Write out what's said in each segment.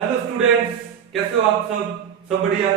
Hello students, कैसे हो आप सब बढ़िया।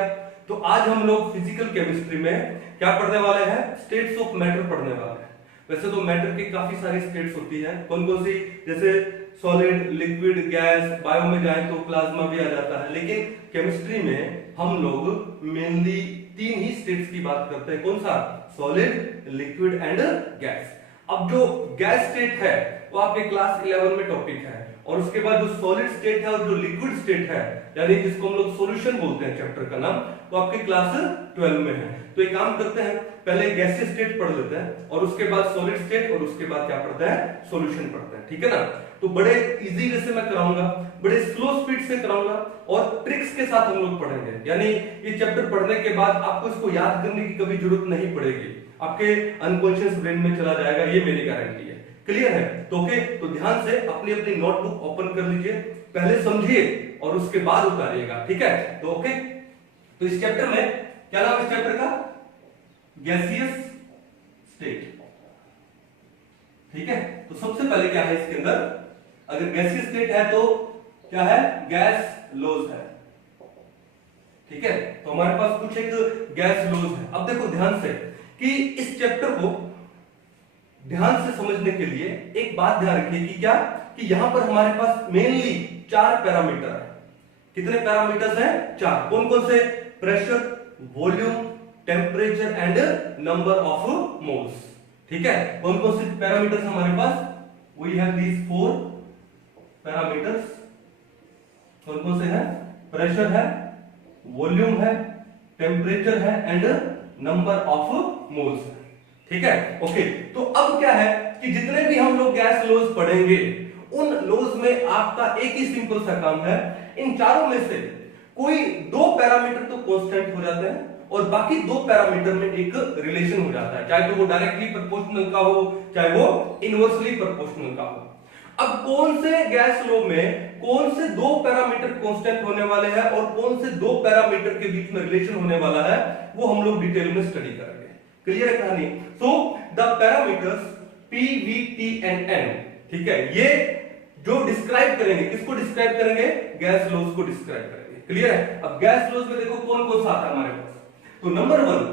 तो आज हम लोग फिजिकल केमिस्ट्री में क्या पढ़ने वाले हैं? स्टेट्स ऑफ मैटर पढ़ने वाले हैं। वैसे तो मैटर की काफी सारी स्टेट्स होती हैं, कौन कौन सी? जैसे सॉलिड, लिक्विड, गैस। बायो में जाए तो प्लाज्मा भी आ जाता है, लेकिन केमिस्ट्री में हम लोग मेनली तीन ही स्टेट्स की बात करते हैं। कौन सा? Solid, liquid and gas. अब जो गैस स्टेट है वो आपके क्लास 11 में टॉपिक है, और उसके बाद जो सॉलिड स्टेट है और जो लिक्विड स्टेट है, यानी जिसको हम लोग सॉल्यूशन बोलते हैं, चैप्टर का नाम, वो आपके क्लास 12 में है। तो एक काम करते हैं, पहले गैसीय स्टेट पढ़ लेते हैं और उसके बाद सॉलिड स्टेट, और उसके बाद क्या पढ़ते हैं? सॉल्यूशन पढ़ते हैं, ठीक है ना। तो बड़े इजी वे से मैं कराऊंगा, बड़े स्लो स्पीड से कराऊंगा, और ट्रिक्स के साथ हम लोग पढ़ेंगे। यानी ये चैप्टर पढ़ने के बाद आपको इसको याद करने की कभी जरूरत नहीं पड़ेगी, आपके अनकॉन्शियस ब्रेन में चला जाएगा, ये मेरी गारंटी है। क्लियर है? तो ओके, तो ध्यान से अपनी अपनी नोटबुक ओपन कर लीजिए, पहले समझिए और उसके बाद उतारिएगा, ठीक है? तो ओके, तो इस चैप्टर में क्या नाम है इस चैप्टर का? गैसियस स्टेट, ठीक है। तो सबसे पहले क्या है इसके अंदर? अगर गैसियस स्टेट है तो क्या है? गैस लॉज है, ठीक है। तो हमारे पास कुछ एक गैस लॉज है। अब देखो ध्यान से कि इस चैप्टर को ध्यान से समझने के लिए एक बात ध्यान रखिए कि क्या, कि यहां पर हमारे पास मेनली 4 पैरामीटर है। कितने पैरामीटर्स हैं? 4। कौन कौन से? Pressure, volume, temperature and number of moles, ठीक है। कौन कौन से पैरामीटर्स हमारे पास? We have these 4 parameters. कौन कौन से हैं? प्रेशर है, वॉल्यूम है, टेम्परेचर है एंड नंबर ऑफ मोल्स है, ठीक है। ओके, तो अब क्या है कि जितने भी हम लोग गैस लॉज पढ़ेंगे, उन लॉज में आपका एक ही सिंपल सा काम है, इन चारों में से कोई 2 पैरामीटर तो कांस्टेंट हो जाते हैं और बाकी 2 पैरामीटर में एक रिलेशन हो जाता है, चाहे तो वो डायरेक्टली प्रोपोर्शनल का हो, चाहे वो इनवर्सली प्रोपोर्शनल का हो। अब कौन से गैस लॉ में कौन से 2 पैरामीटर कांस्टेंट होने वाले हैं और कौन से 2 पैरामीटर के बीच में रिलेशन होने वाला है, वो हम लोग डिटेल में स्टडी करेंगे। क्लियर है कहानी? So the parameters P, V, T and N, ठीक है, ये जो डिस्क्राइब करेंगे, किसको डिस्क्राइब करेंगे? गैस लॉज को डिस्क्राइब करेंगे। क्लियर है? अब गैस लॉज में देखो कौन कौन सा आता है हमारे पास। तो नंबर 1,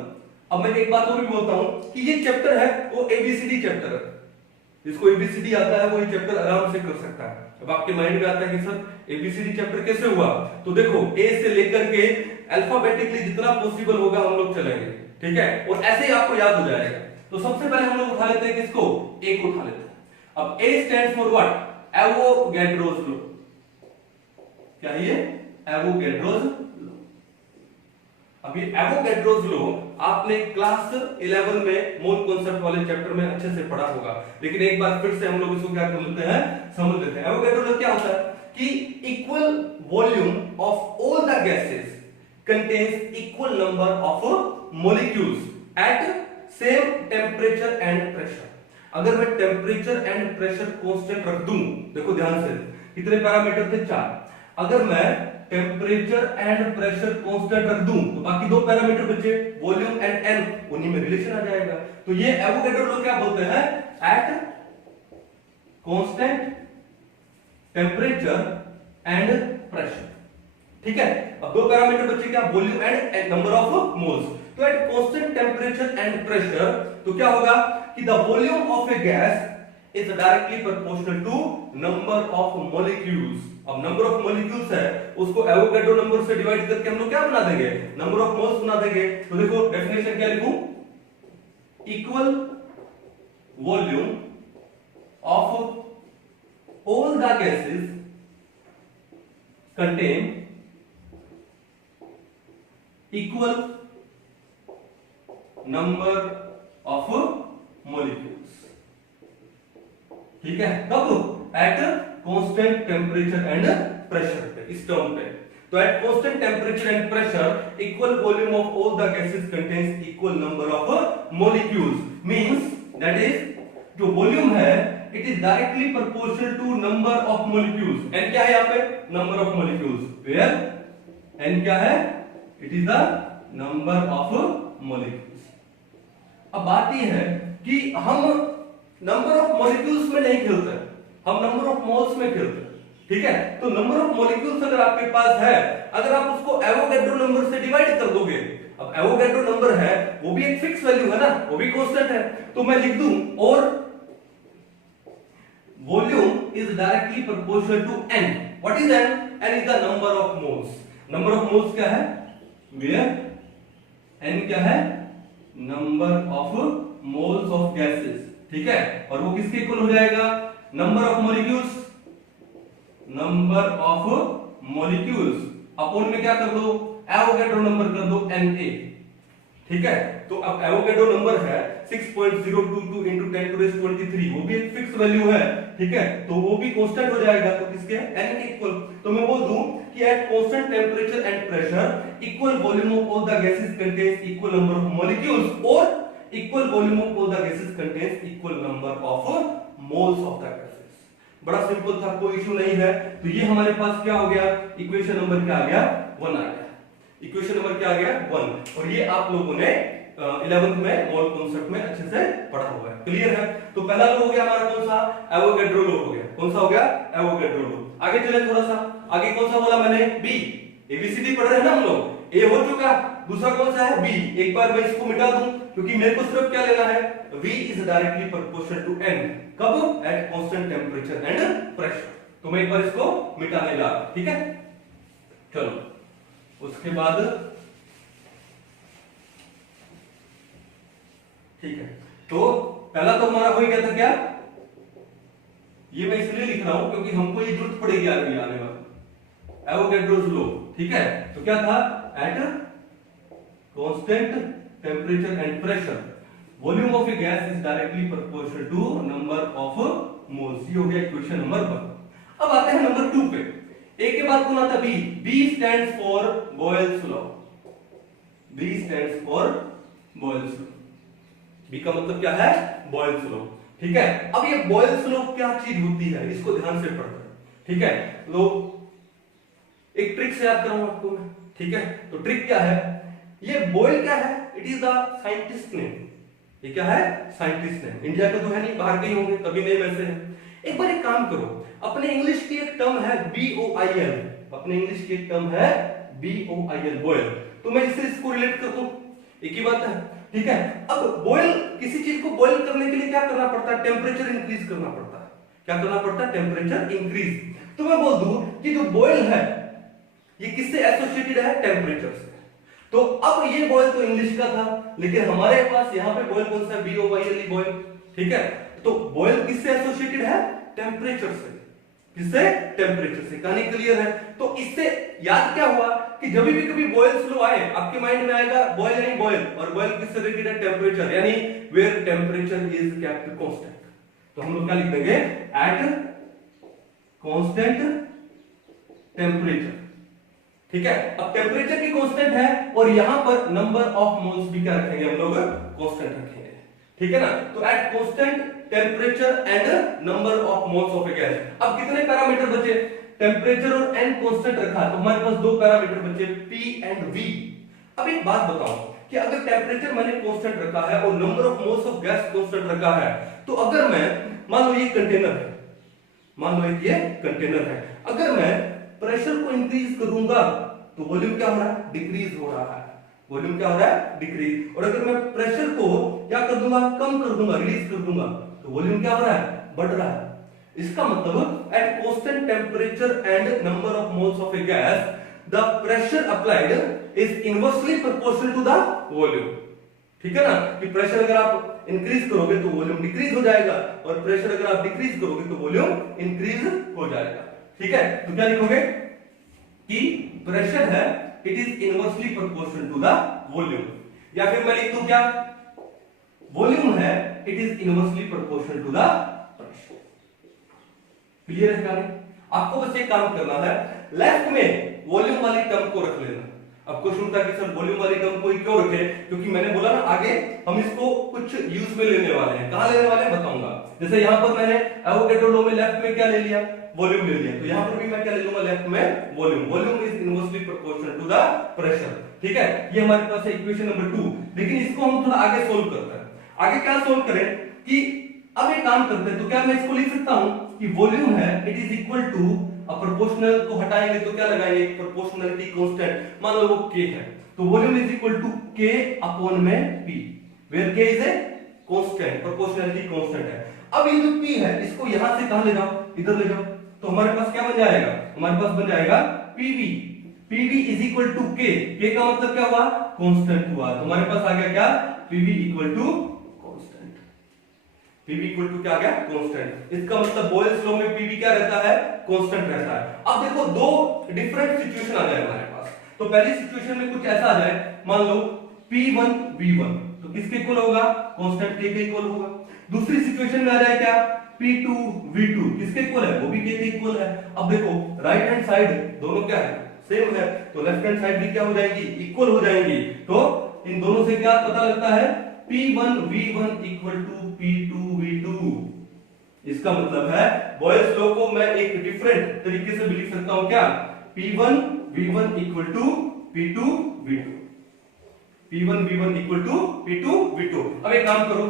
अब मैं एक बात और भी बोलता हूं कि ये चैप्टर है वो एबीसीडी चैप्टर है। जिसको एबीसीडी आता है वो ये चैप्टर आराम से कर सकता है। अब आपके माइंड में आता है कि सर एबीसीडी चैप्टर कैसे हुआ? तो देखो ए से लेकर के अल्फाबेटिकली जितना पॉसिबल होगा हम लोग चलेंगे, ठीक है, और ऐसे ही आपको याद हो जाएगा। तो सबसे पहले हम लोग उठा लेते हैं किसको? ए को उठा लेते हैं। अब ए stands for what? Avogadro's law. क्या है ये? Avogadro's law. अब ये एवोगैड्रोस लॉ आपने क्लास 11 में मोल कॉन्सेप्ट वाले चैप्टर में अच्छे से पढ़ा होगा, लेकिन एक बार फिर से हम लोग इसको क्या कर लेते हैं, समझ लेते हैं। एवोगैड्रो लॉ क्या होता है कि equal volume of all the gases contains equal number of molecules at same temperature and pressure। अगर मैं टेम्परेचर एंड प्रेशर कांस्टेंट रख दूं, देखो ध्यान से, कितने पैरामीटर थे? 4। अगर मैं टेम्परेचर एंड प्रेशर कांस्टेंट रख दूं तो बाकी 2 पैरामीटर बचे, वॉल्यूम एंड एन, उन्हीं में रिलेशन आ जाएगा। तो ये एवोगैड्रो लॉ क्या बोलते हैं? At constant temperature and pressure, ठीक है। अब 2 पैरामीटर बचे क्या? Volume and number of moles. तो at constant temperature and pressure तो क्या होगा कि the volume of a gas is directly proportional to number of molecules. अब नंबर ऑफ मॉलिक्यूल्स है, उसको एवोगैड्रो नंबर से डिवाइड करके हम लोग क्या बना देंगे? नंबर ऑफ मोल्स बना देंगे। तो देखो डेफिनेशन क्या लिखूं? Equal volume of all the gases contain equal number of molecules, ठीक है। कब? At constant temperature and pressure पे, इस टर्म पे। तो at constant temperature and pressure equal volume of all the gases contains equal number of molecules, means that is जो volume है it is directly proportional to number of molecules. N क्या है यहां पे? Number of molecules. Where N क्या है? It is the number of molecules. अब बात यह है कि हम नंबर ऑफ मॉलिक्यूल्स में नहीं खेलते, हम नंबर ऑफ मोल्स में खेलते हैं। ठीक है। तो नंबर ऑफ मॉलिक्यूल्स अगर आपके पास है, अगर आप उसको एवोगैड्रो नंबर से डिवाइड कर दोगे, अब एवोगैड्रो नंबर है वो भी एक फिक्स वैल्यू है ना, वो भी कांस्टेंट है, तो मैं लिख दूं और volume is directly proportional to n। What is n? n is the number of moles. Number of moles क्या है? वेयर n क्या है? Number of moles of gases, ठीक है। और वो किसके इक्वल हो जाएगा? Number of molecules, number of molecules upon में क्या कर दो? एवोगैड्रो नंबर कर दो Na, ठीक है। तो अब एवोगैड्रो नंबर है 6.022 into 10⁻23, वो भी एक फिक्स वैल्यू है, ठीक है। तो वो भी कांस्टेंट हो जाएगा, तो किसके? n के इक्वल। तो मैं बोल दूं कि at constant temperature and pressure equal volume of all the gases contains equal number of molecules और equal volume of all the gases contains equal number of moles of the gases. बड़ा simple था, कोई issue नहीं है। तो ये हमारे पास क्या हो गया? इक्वेशन नंबर क्या आ गया? 1 आ गया। इक्वेशन नंबर क्या आ गया? 1। और ये आप लोगों ने 11th में मोल कॉन्सेप्ट में अच्छे से पढ़ा हुआ है, क्लियर है। तो पहला लो हो गया हमारा कौन सा? एवोगैड्रो लो हो गया। कौन सा हो गया? एवोगैड्रो लो। आगे चले थोड़ा सा, आगे कौन सा बोला मैंने? बी। एबीसीडी पढ़ रहे हैं ना हम लोग। ए हो चुका, दूसरा कौन सा है? बी। एक बार मैं इसको मिटा दूं क्योंकि मेरे को सिर्फ क्या लेना है? V is directly proportional to n। कब? At constant temperature and pressure. तो मैं एक बार इसको मिटाने लगा, ठीक है। चलो उसके बाद, ठीक है। तो पहला तो हमारा हो गया था क्या? ये मैं इसलिए लिख रहा हूं क्योंकि हमको ये जरूरत पड़ेगी आगे आने वाला, एवोगैड्रोस लो, ठीक है। तो क्या था? At constant temperature and pressure volume of a gas is directly proportional to number of moles. ये हो गया इक्वेशन नंबर 1। अब आते हैं नंबर 2 पे। ए के बाद कौन आता? B. B stands for Boyle's law. B stands for Boyle's law. B का मतलब क्या है? बॉयल्स लॉ, ठीक है। अब ये बॉयल्स लॉ क्या चीज होती है, इसको ध्यान से पढ़ना, ठीक है। तो एक ट्रिक से याद कराऊंगा आपको मैं, ठीक है। तो ट्रिक क्या है? ये बॉयल क्या है? It is the scientist name. ये क्या है? Scientist name. इंडिया का तो है नहीं, बाहर के ही होंगे, तभी नेम ऐसे है। एक बार एक काम करो, अपने इंग्लिश की एक टर्म है BOIL। अपने इंग्लिश की एक टर्म है BOIL, बॉयल। तो मैं इससे इसको रिलेट कर दूं, एक ही बात है, ठीक है। अब बॉयल, किसी चीज को बॉयल करने के लिए क्या करना पड़ता है? टेम्परेचर इंक्रीज करना पड़ता है। क्या करना पड़ता है? Temperature increase. तो मैं बोल दूं कि जो बॉयल है ये किससे एसोसिएटेड है? टेम्परेचर से। तो अब ये बॉयल तो इंग्लिश का था, लेकिन हमारे पास यहाँ पे बॉयल कौन सा है? BOIL, बॉयल, ठीक है। तो बॉयल किससे एसोसिएटेड है? टेम्परेचर से। किससे? टेम्परेचर से। कहानी क्लियर है। तो इससे याद क्या हुआ कि जब भी कभी बॉयल स्लो आए आपके माइंड में आएगा बॉयल यानी बॉयल, और बॉयल किससे रिलेटेड है? टेम्परेचर, यानी where temperature is kept constant. तो हम लोग क्या लिख देंगे? एट कांस्टेंट टेम्परेचर, ठीक है। अब टेम्परेचर भी कांस्टेंट है और यहां पर नंबर ऑफ मोल्स भी क्या रखेंगे हम लोग? कांस्टेंट रखेंगे, ठीक है ना। तो at constant temperature and number of moles of a gas. अब कितने पैरामीटर बचे? टेम्परेचर और n कांस्टेंट रखा, तो हमारे पास दो पैरामीटर बचे, P एंड V। अब एक बात बताओ कि अगर टेम्परेचर मैंने कांस्टेंट रखा है और number of moles of gas constant रखा है, तो अगर मैं, मान लो ये कंटेनर है, मान लो ये कंटेनर है, अगर मैं प्रेशर को इंक्रीज करूंगा तो वॉल्यूम क्या हो रहा है? डिक्रीज हो रहा है। वॉल्यूम क्या हो रहा है? डिक्रीज। और अगर मैं प्रेशर को क्या कर दूंगा? कम कर दूंगा, रिलीज कर दूंगा, तो वॉल्यूम क्या हो रहा है? बढ़ रहा है। इसका मतलब at constant temperature and number of moles of a gas the pressure applied is inversely proportional to the volume, ठीक है ना। कि प्रेशर अगर आप इंक्रीज करोगे तो वॉल्यूम डिक्रीज हो जाएगा, और प्रेशर अगर आप डिक्रीज करोगे तो वॉल्यूम इंक्रीज हो जाएगा, ठीक है। तो क्या लिखोगे कि प्रेशर है it is inversely proportional to the volume, या फिर मैं लिख दूं क्या? वॉल्यूम है it is inversely proportional to the pressure. Clear है कहानी? आपको बस एक काम करना है, लेफ्ट में वॉल्यूम वाली टर्म को रख लेना। अब क्वेश्चन था कि सर वॉल्यूम वाली टर्म को क्यों रखे? क्योंकि मैंने बोला ना आगे हम इसको कुछ यूज में लेने वाले हैं। कहां लेने वाले हैं बताऊंगा। जैसे यहां पर मैंने एवोगैड्रो लॉ में लेफ्ट में क्या ले लिया? वॉल्यूम ले लिया। तो यहां पर भी मैं क्या ले लूंगा? लेफ्ट में volume. Volume is inversely proportional to the pressure, ठीक है। ये हमारे पास है इक्वेशन नंबर 2। लेकिन इसको हम थोड़ा आगे सोल्व करते हैं। आगे क्या सोल्व करें कि अब एक काम करते हैं, तो क्या मैं इसको लिख सकता हूं कि वॉल्यूम है it is equal to proportional को हटाएंगे तो क्या लगाएंगे प्रोपोर्शनलिटी कांस्टेंट, मान लो वो k है तो volume is equal to k upon में p where k is a constant, proportionality constant है। अब ये जो p है इसको यहां से कहां ले जाओ, इधर ले जाओ, तो हमारे पास क्या बन जाएगा, हमारे पास बन जाएगा pv, pv is equal to k, k का मतलब क्या हुआ कांस्टेंट हुआ, तो हमारे पास आ गया क्या pv equal to constant, pv equal to क्या आ गया कांस्टेंट। इसका मतलब बॉयल्स लॉ में pv क्या रहता है कांस्टेंट रहता है। अब देखो दो डिफरेंट सिचुएशन आ जाए हमारे पास, तो पहली सिचुएशन में कुछ ऐसा आ जाए, मान लो p1 v1 तो किसके इक्वल होगा कांस्टेंट k के इक्वल होगा। दूसरी सिचुएशन में आ जाए क्या p2 v2 किसके इक्वल है, वो भी k के इक्वल है। अब देखो राइट हैंड साइड दोनों क्या है सेम है, तो लेफ्ट हैंड साइड भी क्या हो जाएगी इक्वल हो जाएंगी, तो इन दोनों से क्या पता लगता है p1 v1 equal to p2 v2। इसका मतलब है बॉयल्स लॉ को मैं एक डिफरेंट तरीके से भी लिख सकता हूं क्या p1 v1 equal to p2 v2, p1 v1 equal to p2 v2। अब एक काम करो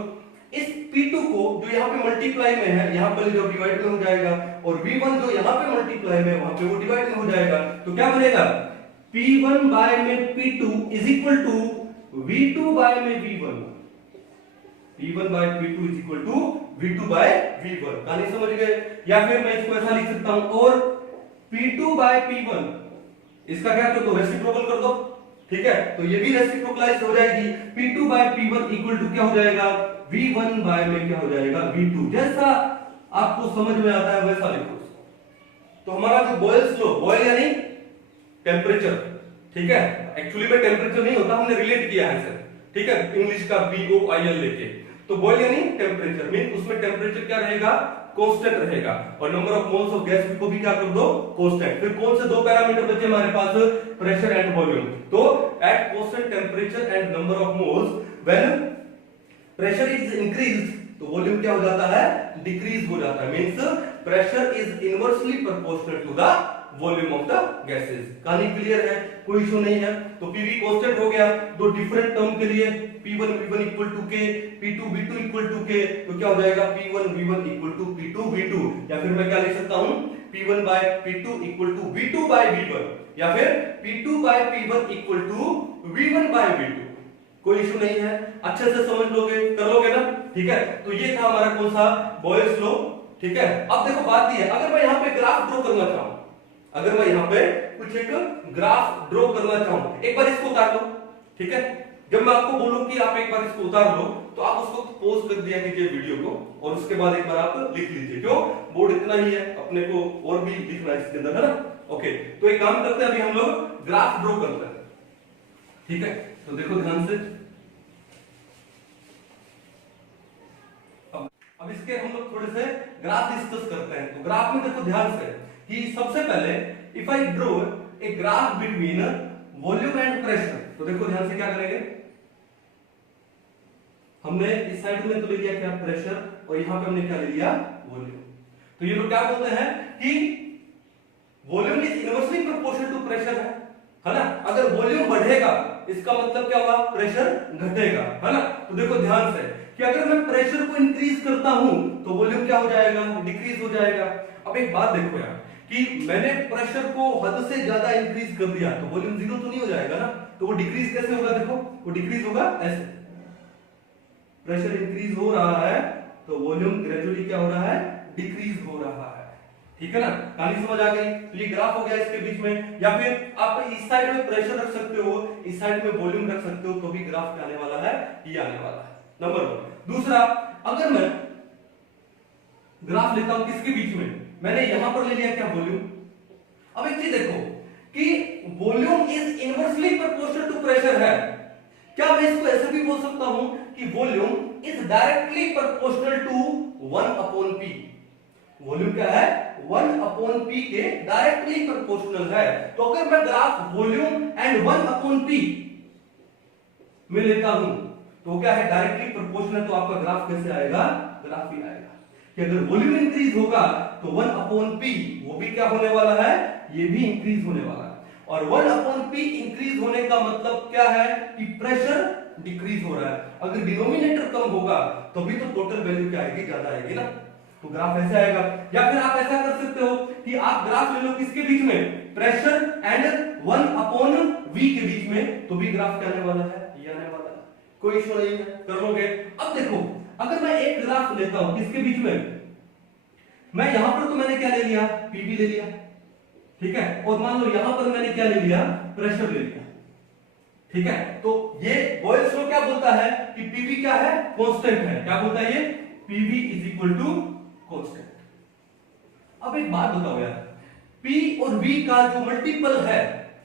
इस p2 को जो यहाँ पे मल्टीप्लाई में है यहाँ पर जो डिवाइड में हो जाएगा, और v1 जो यहाँ पे मल्टीप्लाई में है वहां पे वो डिवाइड में हो जाएगा, तो क्या बनेगा p1 बाय में p2 is equal to v2 bye में v1, p1 by p2 is equal to v2 by v1। कहानी समझ गए। या फिर मैं इसको ऐसा लिख सकता हूं और p2 बाय p1 इसका क्या कर दो रेसिप्रोकल कर दो, ठीक है, तो ये भी रेसिप्रोकलाइज हो जाएगी, p2 bye p1 equal to क्या हो जाएगा v1 बाय में क्या हो जाएगा v2। जैसा आपको समझ में आता है वैसा लिखो। तो हमारा जो बॉयल्स लॉ, बॉयल यानी टेम्परेचर, ठीक है, एक्चुअली में टेम्परेचर नहीं होता, हमने रिलेट किया है सर, ठीक है, इंग्लिश का BOIL लेके, तो बॉयल यानी टेम्परेचर मीन उसमें टेम्परेचर क्या रहेगा कांस्टेंट रहेगा, और number of moles of gas को भी क्या कर दो कांस्टेंट। फिर कौन से दो पैरामीटर बचे हमारे पास प्रेशर एंड वॉल्यूम, तो at constant temperature and number of moles when pressure is increased तो वॉल्यूम क्या हो जाता है डिक्रीज हो जाता है, means pressure is inversely proportional to the volume of the gases. कहानी क्लियर है, कोई इशू नहीं है। तो pv कांस्टेंट हो गया, दो डिफरेंट टर्म के लिए p1 v1 equal to k, p2 v2 equal to k, तो क्या हो जाएगा p1 v1 equal to p2 v2, या फिर मैं क्या लिख सकता हूं p1 by p2 equal to v2 by v1, या फिर p2 bye p1 equal to v1 by v2। कोई इशू नहीं है, अच्छे से समझ लोगे, कर लोगे ना, ठीक है। तो ये था हमारा कौन सा बॉयल्स लॉ, ठीक है। अब देखो बात ये है, अगर मैं यहाँ पे ग्राफ ड्रॉ करना चाहूं, अगर मैं यहाँ पे कुछ एक ग्राफ ड्रॉ करना चाहूं, एक बार इसको उतार लो, ठीक है। जब मैं आपको बोलूं कि आप एक बार इसको उतार लो तो आप उसको पॉज कर दिया कीजिए वीडियो को, और उसके बाद एक बार आप लिख लीजिए, क्यों बोर्ड इतना ही है, अपने को और भी लिखना है इसके अंदर, है ना। ओके, तो एक काम करते हैं, अभी हम लोग ग्राफ ड्रॉ करते हैं, ठीक है। तो देखो ध्यान से, अब इसके हम लोग थोड़े से ग्राफ डिस्कस करते हैं। तो ग्राफ में देखो ध्यान से कि सबसे पहले if I draw a graph between volume and pressure, तो देखो ध्यान से क्या करेंगे, हमने इस साइड में तो ले लिया क्या प्रेशर, और यहां पे हमने क्या ले लिया वॉल्यूम। तो ये लोग क्या बोलते हैं कि volume is inversely proportional to pressure, है ना। अगर वॉल्यूम बढ़ेगा इसका मतलब क्या हुआ प्रेशर घटेगा, है ना। तो देखो ध्यान से कि अगर मैं प्रेशर को इंक्रीज करता हूं तो वॉल्यूम क्या हो जाएगा डिक्रीज हो जाएगा। अब एक बात देखो यार कि मैंने प्रेशर को हद से ज्यादा इंक्रीज कर दिया तो वॉल्यूम जीरो तो नहीं हो जाएगा ना, तो वो डिक्रीज कैसे होगा, देखो वो डिक्रीज होगा ऐसे, प्रेशर इंक्रीज हो रहा है तो वॉल्यूम ग्रेजुअली क्या हो रहा है डिक्रीज हो रहा है, ठीक है ना। कहानी समझ आ गई। तो ये ग्राफ हो गया इसके बीच में, या फिर आप इस साइड में प्रेशर रख सकते हो, इस साइड में वॉल्यूम रख सकते हो, तो भी ग्राफ क्या आने वाला है ये आने वाला है, नंबर वन। दूसरा, अगर मैं ग्राफ लेता हूं किसके बीच में, मैंने यहां पर ले लिया क्या वॉल्यूम। अब एक चीज देखो कि volume is inversely proportional to pressure है, क्या मैं इसको ऐसे भी बोल सकता हूं कि volume is directly proportional to 1 upon p। Volume क्या है 1 अपॉन p के डायरेक्टली प्रोपोर्शनल है। तो अगर मैं graph volume and 1 upon p में लेता हूं तो क्या है डायरेक्टली प्रोपोर्शनल, तो आपका ग्राफ कैसे आएगा, ग्राफ ही आएगा कि अगर वॉल्यूम इंक्रीज होगा तो 1 अपॉन p वो भी क्या होने वाला है, ये भी इंक्रीज होने वाला है। और 1 अपॉन p इंक्रीज होने का मतलब क्या है कि प्रेशर डिक्रीज हो रहा है। अगर डिनोमिनेटर कम होगा तो भी तो टोटल वैल्यू क्या आएगी, ज्यादा आएगी ना। तो ग्राफ ऐसे आएगा। या फिर आप ऐसा कर सकते हो कि आप ग्राफ ले लो किसके बीच में, प्रेशर एंड 1/v के बीच में, तो भी ग्राफ क्या आने वाला है, ये आने वाला है, कोई इशू नहीं है, कर लोगे। अब देखो अगर मैं एक ग्राफ लेता हूं किसके बीच में, मैं यहां पर तो मैंने क्या ले लिया, पीवी ले लिया, ठीक है, और मान लो यहां पर मैंने क्या ले लिया, प्रेशर ले लिया, ठीक है। तो ये बॉयल्स लॉ क्या बोलता है कि पीवी क्या है, कांस्टेंट है। क्या बोलता है ये, PV is equal to constant. अब एक बात बताओ यार, P और V का जो मल्टीपल है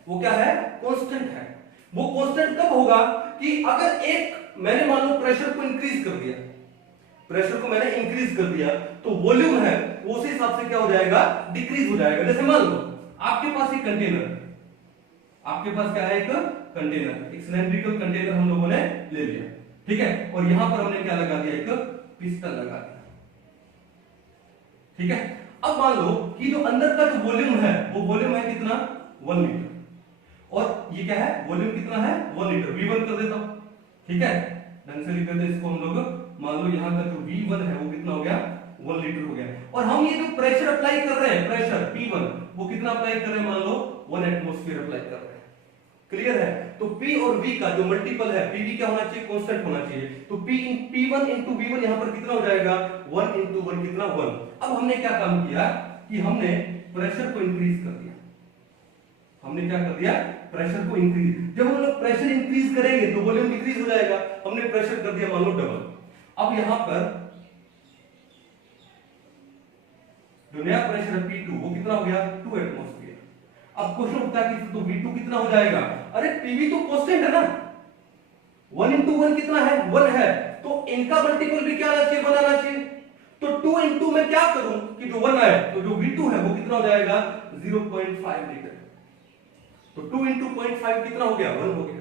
वो क्या है, कांस्टेंट है। वो कांस्टेंट कब होगा कि अगर एक मैंने मान लो प्रेशर को इंक्रीज कर दिया, प्रेशर को मैंने इंक्रीज कर दिया, तो वॉल्यूम है वो उसी हिसाब से क्या हो जाएगा, डिक्रीज हो जाएगा। जैसे मान लो आपके पास एक कंटेनर, आपके पास क्या है, एक कंटेनर, एक सिलेंड्रिकल कंटेनर हम लोगों ने ले लिया, ठीक है, और यहां पर हमने क्या लगा दिया, एक पिस्टन लगा दिया, ठीक है। अब मान लो कि जो अंदर का जो वॉल्यूम है वो वॉल्यूम है कितना, 1 लीटर, और ये क्या है, वॉल्यूम कितना है, 1 लीटर। V1 कर देता हूं, ठीक है, ढंग से लिख देते हैं इसको हम लोग। मान लो यहां का जो V1 है वो कितना हो गया, 1 लीटर हो गया। और हम ये जो प्रेशर अप्लाई कर रहे हैं, प्रेशर P1 वो कितना अप्लाई कर रहे हैं, मान लो 1 एटमॉस्फेयर अप्लाई कर रहे हैं। क्लियर है। तो P और V का जो मल्टीपल है, PV क्या होना चाहिए, कांस्टेंट होना चाहिए। तो P1 into V1 यहां पर कितना हो जाएगा, 1 into 1 कितना, 1। अब हमने क्या काम किया कि हमने प्रेशर को इंक्रीज कर दिया, हमने क्या कर दिया, प्रेशर को इंक्रीज। जब हम लोग प्रेशर इंक्रीज करेंगे तो वॉल्यूम डिक्रीज हो जाएगा। हमने प्रेशर कर दिया मान लो डबल। अब यहां पर जो नया प्रेशर है P2 वो कितना हो गया, 2 एटमॉस्फेयर। अब क्वेश्चन उठता है कि तो V2 कितना हो जाएगा, अरे PV तो कांस्टेंट है ना, 1 into 1 कितना है, 1 है, तो इनका मल्टीपल भी क्या आना चाहिए, 1 आना चाहिए। तो 2 into मैं क्या करूं कि जो 1 आए, तो जो V2 है वो कितना हो जाएगा, 0.5 लीटर। तो 2 into 0.5 कितना हो गया, 1 हो गया।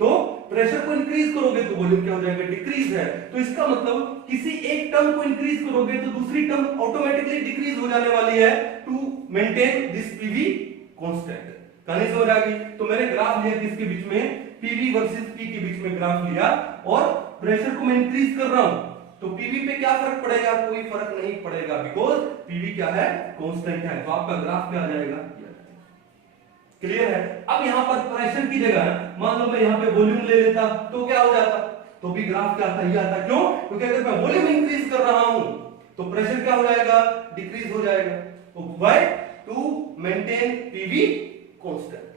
तो प्रेशर को इंक्रीज करोगे तो वॉल्यूम क्या हो जाएगा, डिक्रीज है। तो इसका मतलब किसी एक टर्म को इंक्रीज करोगे तो दूसरी टर्म ऑटोमेटिकली डिक्रीज हो जाने वाली है, to maintain this PV constant. कहानी समझ आ गई। तो मैंने ग्राफ लिया किसके बीच में, पीवी वर्सेस पी के बीच में ग्राफ लिया, और प्रेशर को मैं इंक्रीज कर रहा हूं, तो पीवी पे क्या फर्क पड़ेगा, कोई फर्क नहीं पड़ेगा, बिकॉज पीवी क्या है, कांस्टेंट है। तो आपका ग्राफ क्या आ जाएगा, क्लियर है। अब यहां पर प्रेशर की जगह मान लो मैं यहां पे वॉल्यूम ले लेता तो क्या हो जाता, तो भी ग्राफ क्या आता, ये आता। क्यों, क्योंकि अगर मैं वॉल्यूम इंक्रीज कर रहा हूं तो प्रेशर क्या हो जाएगा, डिक्रीज हो जाएगा। तो why, to maintain PV constant.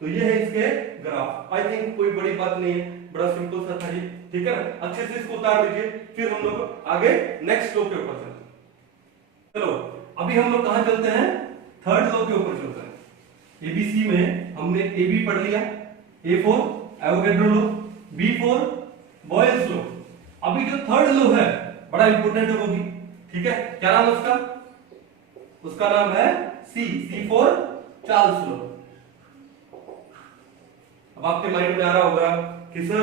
तो ये है इसके ग्राफ। आई थिंक कोई बड़ी बात नहीं है, बड़ा सिंपल सा था ये, ठीक है ना। अच्छे से इसको उतार लीजिए, फिर हम लोग आगे नेक्स्ट लॉ के ऊपर चलते हैं। चलो अभी हम लोग कहां चलते हैं, थर्ड लॉ के ऊपर चलते हैं। एबीसी में हमने ए बी पढ़ लिया, A for Avogadro law, B for Boyle's law. अभी जो थर्ड लॉ है बड़ा इंपॉर्टेंट है वो भी, ठीक है। क्या नाम है उसका, उसका नाम है सी फॉर चार्ल्स लॉ। अब आपके माइंड में आ रहा होगा कि सर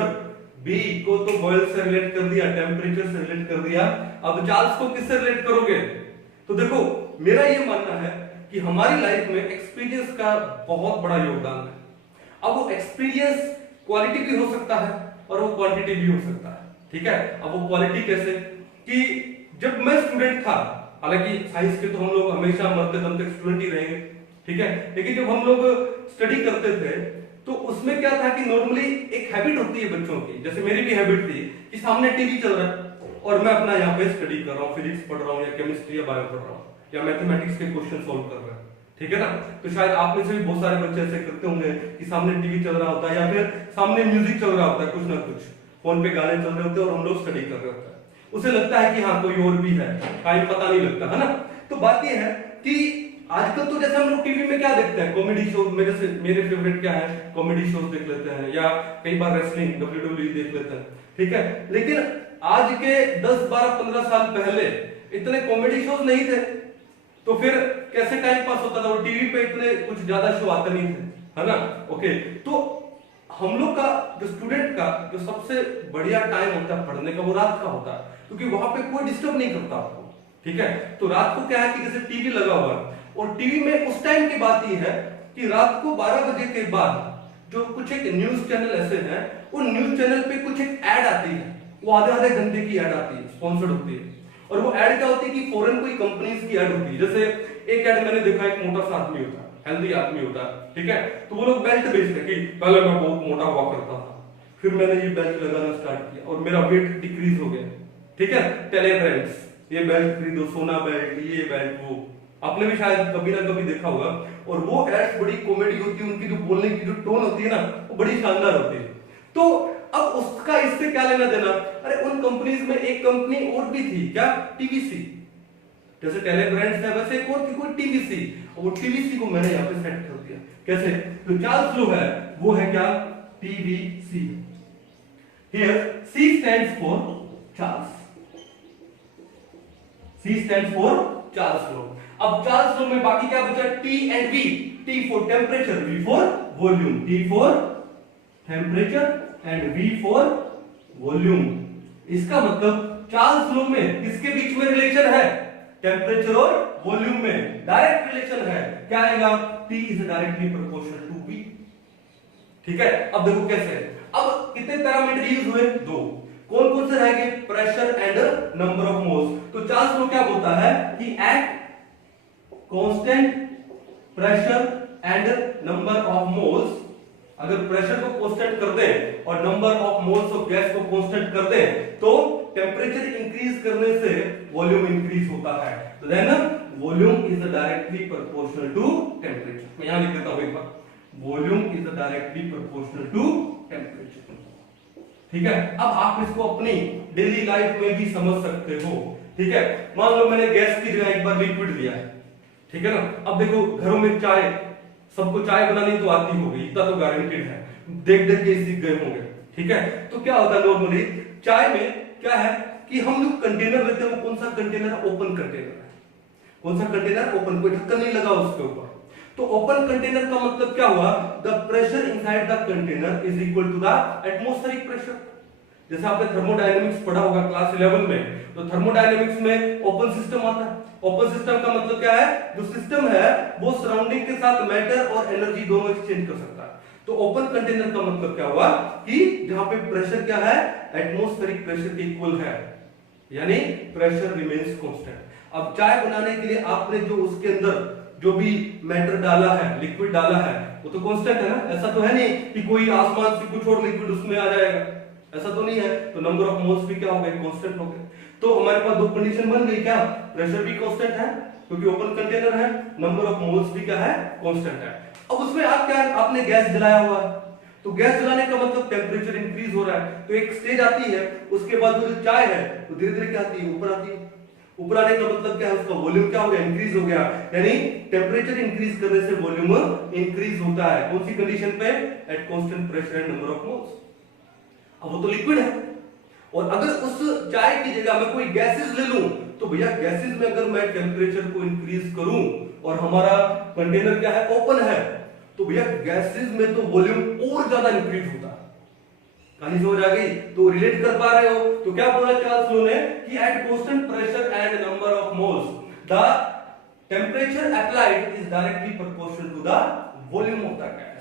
बी को तो बॉयल से रिलेट कर दिया, टेम्परेचर से रिलेट कर दिया, अब चार्ल्स को किससे रिलेट करोगे। तो देखो मेरा ये मानना है कि हमारी लाइफ में एक्सपीरियंस का बहुत बड़ा योगदान है। अब वो एक्सपीरियंस क्वालिटी भी हो सकता है और वो क्वांटिटी भी हो सकता है, ठीक है। अब वो क्वालिटी कैसे, कि जब मैं स्टूडेंट था, हालांकि साइंस के तो हम लोग हमेशा मरते दम तक स्टूडेंट ही रहेंगे, ठीक है, लेकिन जब हम लोग स्टडी करते थे तो उसमें क्या था कि नॉर्मली एक हैबिट होती है बच्चों की, जैसे मेरी भी हैबिट थी कि सामने टीवी चल रहा है और मैं अपना यहाँ पे स्टडी कर रहा हूँ, फिजिक्स पढ़ रहा हूँ या केमिस्ट्री या बायो पढ़ रहा हूँ या मैथमेटिक्स के क्वेश्चन सॉल्व कर रहा है, ठीक है ना। तो शायद आप में से भी बहुत सारे बच्चे ऐसे करते होंगे कि सामने टीवी चल रहा होता है या फिर सामने म्यूजिक चल रहा होता है, कुछ ना कुछ फोन पे गाने चल रहे होते हैं और हम लोग स्टडी कर रहे होते हैं। उसे लगता है कि हाँ कोई और भी है, टाइम पता नहीं लगता है ना। तो बात यह है कि आजकल तो जैसे हम लोग टीवी में क्या देखते हैं, कॉमेडी शो, मेरे फेवरेट क्या है, कॉमेडी शोज देख लेते हैं या कई बार रेसलिंग WWE देख लेते हैं, ठीक है। लेकिन आज के 10, 12, 15 साल पहले इतने कॉमेडी शोज नहीं थे, तो फिर कैसे टाइम पास होता था, वो टीवी पे इतने कुछ ज्यादा शो आते नहीं थे, है ना। ओके, तो हम लोग का जो स्टूडेंट का जो सबसे बढ़िया टाइम होता है पढ़ने का, वो रात का होता है, क्योंकि वहां पे कोई डिस्टर्ब नहीं करता आपको, ठीक है। तो रात को क्या है कि जैसे टीवी लगा हुआ है और टीवी में उस टाइम की बात ये है कि रात को 12 बजे के बाद जो कुछ एक न्यूज चैनल ऐसे हैं, उन न्यूज चैनल पे कुछ एक ऐड आती है, वो आधे घंटे की ऐड आती है, स्पॉन्सर्ड होती है, और वो ऐड क्या होती है कि फॉरेन कोई कंपनीज की ऐड होती है। जैसे एक ऐड मैंने देखा, एक मोटा सा आदमी होता है, हेल्दी आदमी होता है, ठीक है, तो वो लोग बेल्ट बेचते हैं कि पहले मैं बहुत मोटा हुआ करता था, फिर मैंने ये बेल्ट लगाना स्टार्ट किया और मेरा वेट डिक्रीज हो गया, ठीक है, टेल योर फ्रेंड्स ये बेल्ट खरीदो, सोना बेल्ट, ये बेल्ट, वो आपने भी शायद कभी ना कभी देखा होगा। और वो एड्स बड़ी कॉमेडी होती है, उनकी जो बोलने की जो टोन होती है ना वो बड़ी शानदार होती है। तो अब उसका इससे क्या लेना देना? अरे उन कंपनीज में एक कंपनी और भी थी, क्या? टीवीसी। जैसे टेले ब्रांड्स है वैसे एक और थी कोई टीवीसी, और वो टीवीसी को मैंने यहाँ पे सेट कर दिया। कैसे? तो चार्ल्स लो है वो है क्या? TVC. Here C stands for Charles, C stands for Charles law. अब चार्ल्स लो में बाकी क्या बचा? T and V. T for temperature, V for volume. T for temperature and V for volume. इसका मतलब चार्ल्स लो में किसके बीच में रिलेशन है? टेम्परेचर और वॉल्यूम में डायरेक्ट रिलेशन है। क्या आएगा? T is directly proportional to V। ठीक है, अब देखो कैसे। अब कितने पैरामीटर यूज हुए? दो। कौन कौन से रहेंगे? Pressure and number of moles. तो चार्ल्स लो क्या बोलता है कि at constant pressure and number of moles, अगर प्रेशर को कांस्टेंट कर दें और number of moles of gas को कांस्टेंट कर दें तो टेम्परेचर इंक्रीज करने से वॉल्यूम इंक्रीज होता है। तो then volume is directly proportional to temperature. मैं यहां लिख देता हूं एक बार, volume is directly proportional to temperature. ठीक है, अब आप इसको अपनी डेली लाइफ में भी समझ सकते हो। ठीक है, मान लो मैंने गैस की जगह एक बार लिक्विड लिया है, ठीक है ना। अब देखो घरों में चाय, सबको चाय बनानी तो आती होगी, इतना तो गारंटेड है, देख देख के सीख गए होंगे। ठीक है, तो क्या होता है नॉर्मली चाय में क्या है कि हम लोग कंटेनर लेते हैं, वो कौन सा कंटेनर? ओपन कंटेनर है। कौन सा कंटेनर? ओपन, कोई ढक्कन नहीं लगा उसके ऊपर। तो ओपन कंटेनर का मतलब क्या हुआ? The pressure inside the container is equal to the atmospheric pressure. जैसे आपने थर्मोडायनेमिक्स पढ़ा होगा क्लास 11 में, तो थर्मोडायनेमिक्स में ओपन सिस्टम आता है। ओपन सिस्टम का मतलब क्या है? जो सिस्टम है वो सराउंडिंग के साथ मैटर और एनर्जी दोनों एक्सचेंज कर सकता है। तो ओपन कंटेनर का मतलब क्या हुआ कि जहां पे प्रेशर क्या है? एटमॉस्फेरिक प्रेशर के इक्वल है, यानी प्रेशर रिमेन्स कांस्टेंट। अब चाय बनाने के लिए आपने जो उसके अंदर जो भी मैटर डाला है, लिक्विड डाला है, वो तो कांस्टेंट है ना। ऐसा तो है नहीं कि कोई आसमान से कुछ और लिक्विड उसमें आ जाएगा, ऐसा तो नहीं है। तो नंबर ऑफ मोल्स भी क्या हो गए? कांस्टेंट हो गए। तो हमारे पास दो कंडीशन बन गई, क्या? प्रेशर भी कांस्टेंट है क्योंकि ओपन कंटेनर है, नंबर ऑफ मोल्स भी क्या है? कांस्टेंट है। अब उसमें आप क्या, आपने गैस जलाया हुआ है, तो गैस जलाने का मतलब टेम्परेचर इंक्रीज हो रहा है। तो एक स्टेज आती है, उसके बाद वो जो चाय है वो धीरे धीरे क्या आती है? ऊपर आती है। ऊपर आने का मतलब क्या है? उसका वॉल्यूम क्या हो गया? इंक्रीज हो गया। यानी टेम्परेचर इंक्रीज करने से वॉल्यूम इंक्रीज होता है। कौन सी कंडीशन पे? Eight constant pressure and number of moles. अब वो तो लिक्विड है, और अगर उस चाय की जगह मैं कोई गैसेस ले लूं, तो भैया गैसेस में अगर मैं टेम्परेचर को इंक्रीज करूं और हमारा कंटेनर क्या है? ओपन है, तो भैया गैसेस में तो वॉल्यूम और ज्यादा इंक्रीज होता है। कहानी समझ आ गई? तो रिलेट कर पा रहे हो? तो क्या बोला चार्ल्स लो ने कि at constant pressure and number of moles the temperature applied is directly proportional to the volume of the gas.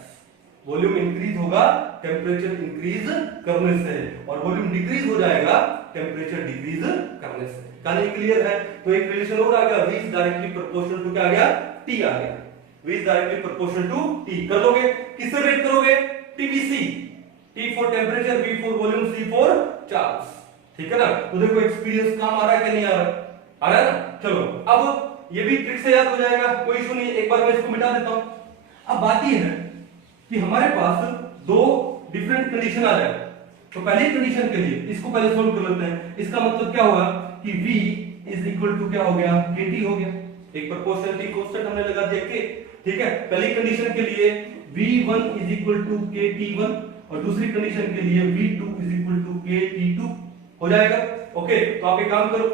Volume increase होगा टेम्परेचर इंक्रीज करने से, और वॉल्यूम डिक्रीज हो जाएगा टेम्परेचर डिक्रीज करने से। कहानी क्लियर है? तो एक रिलेशन और आ गया, V is directly proportional to क्या आ गया? T आ गया। V is directly proportional to T। कर लोगे? किससे रेट करोगे? TVC। T for temperature, V for volume, C for charge. ठीक है ना? तो देखो एक्सपीरियंस काम आ रहा है कि नहीं आ रहा? आ रहा है ना? चलो अब ये भी ट्रिक से याद हो जाएगा, कोई इशू नहीं। एक बार मैं इसको मिटा देता हूं। अब बात ये है कि हमारे पास दो डिफरेंट कंडीशन आ जाए, तो पहली कंडीशन के लिए इसको पहले सोल्व कर लेते हैं। इसका मतलब क्या हुआ कि V इज इक्वल टू क्या हो गया? KT हो गया। एक प्रोपोर्शनलिटी कांस्टेंट हमने लगा दिया K। ठीक है, पहली कंडीशन के लिए V1 is equal to KT1 और दूसरी कंडीशन के लिए V2 is equal to KT2 हो जाएगा। ओके, तो आप एक काम करो,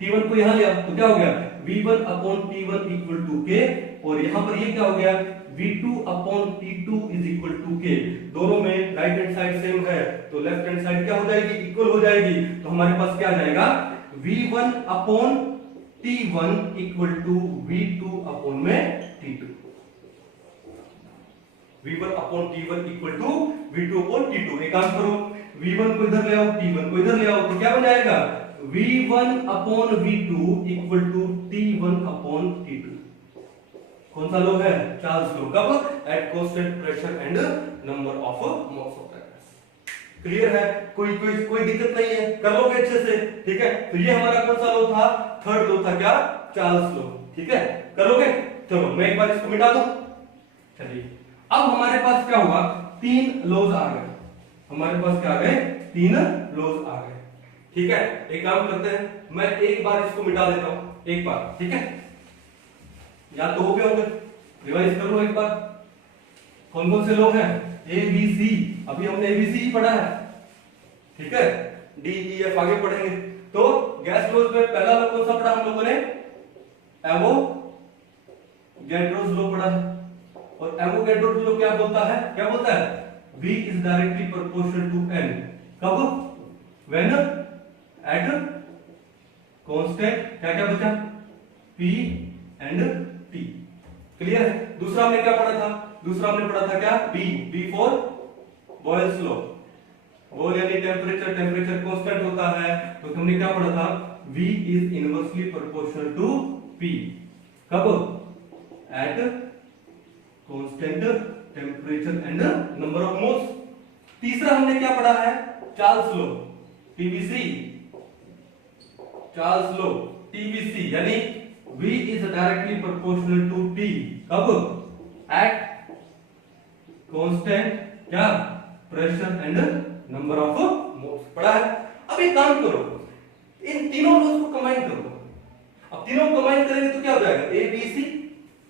T1 को यहां ले आओ, तो क्या हो गया? V1 upon T1 equal to K, और यहां पर ये क्या हो गया? V2 upon T2 is equal to K। दोनों में राइट हैंड साइड सेम है, तो लेफ्ट हैंड साइड क्या हो जाएगी? इक्वल हो जाएगी। तो हमारे पास क्या आ जाएगा? V1 upon T1 equal to V2 upon में T2। V1 upon T1 equal to V2 upon T2। एक काम करो, V1 को इधर ले आओ, T1 को इधर ले आओ, तो क्या बन जाएगा? V1 upon V2 equal to T1 upon T2। कौन सा लॉ है? Charles law. कब? At constant pressure and number of moles of gas. Clear है? कोई दिक्कत नहीं है, कर लोगे अच्छे से। ठीक है, तो ये हमारा कौन सा लॉ था? थर्ड लॉ था, क्या? Charles law. ठीक है, कर लोगे? चलो मैं एक बार इसको मिटा दूं। चलिए, अब हमारे पास क्या हुआ? तीन लॉज आ गए। हमारे पास क्या आ गए? तीन लॉज आ गए। ठीक है, एक काम करते हैं, मैं एक बार इसको मिटा देता हूं, एक बार। ठीक है, याद तो हो गए होंगे, रिवाइज कर लो एक बार। कौन कौन से लॉ हैं? ए बी सी, अभी हमने एबीसी ही पढ़ा है। ठीक है, डी ई एफ आगे पढ़ेंगे। तो गैस लॉज में पहला लॉ कौन सा पढ़ा हम लोगों ने? एवोगैड्रोस लॉ पढ़ा है। और एवोगैड्रोस लॉ क्या बोलता है? क्या बोलता है? V is directly proportional to N। कब? When at constant क्या क्या बचा? P and T। क्लियर है? दूसरा हमने क्या पढ़ा था? दूसरा हमने पढ़ा था क्या? B for Boyle's law। बोल यानी टेम्परेचर, टेम्परेचर कांस्टेंट होता है, तो हमने क्या पढ़ा था? V is inversely proportional to P। कब? At constant temperature and number of moles. तीसरा हमने क्या पढ़ा है? Charles law, TBC. Charles law, TBC, यानी V is directly proportional to T। कब? At constant क्या? Pressure and number of moles. पढ़ा है? अब एक काम करो, इन तीनों लॉज को कंबाइन करो। अब तीनों कंबाइन करेंगे तो क्या हो जाएगा? ABC।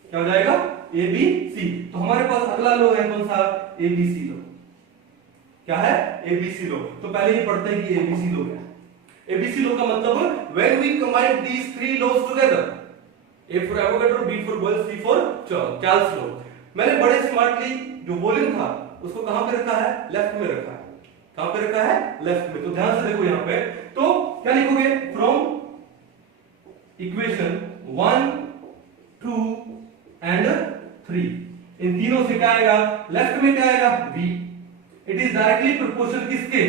क्या हो जाएगा? ABC। तो हमारे पास अगला लॉ है कौन सा? ABC law. क्या है? ABC law. तो पहले ही पढ़ते हैं कि ABC लॉ क्या है। ABC लॉ का मतलब when we combine these three laws together, A for Avogadro, B for Boyle, C for Charles law। मैंने बड़े स्मार्टली जो वॉल्यूम था उसको कहां पे रखा है? लेफ्ट में रखा है। कहां पे रखा है? लेफ्ट में। तो ध्यान से देखो यहां पे, तो क्या लिखोगे? फ्रॉम इक्वेशन 1 2 एंड 3, इन तीनों से क्या आएगा? लेफ्ट में क्या आएगा? V। It is directly proportional किसके?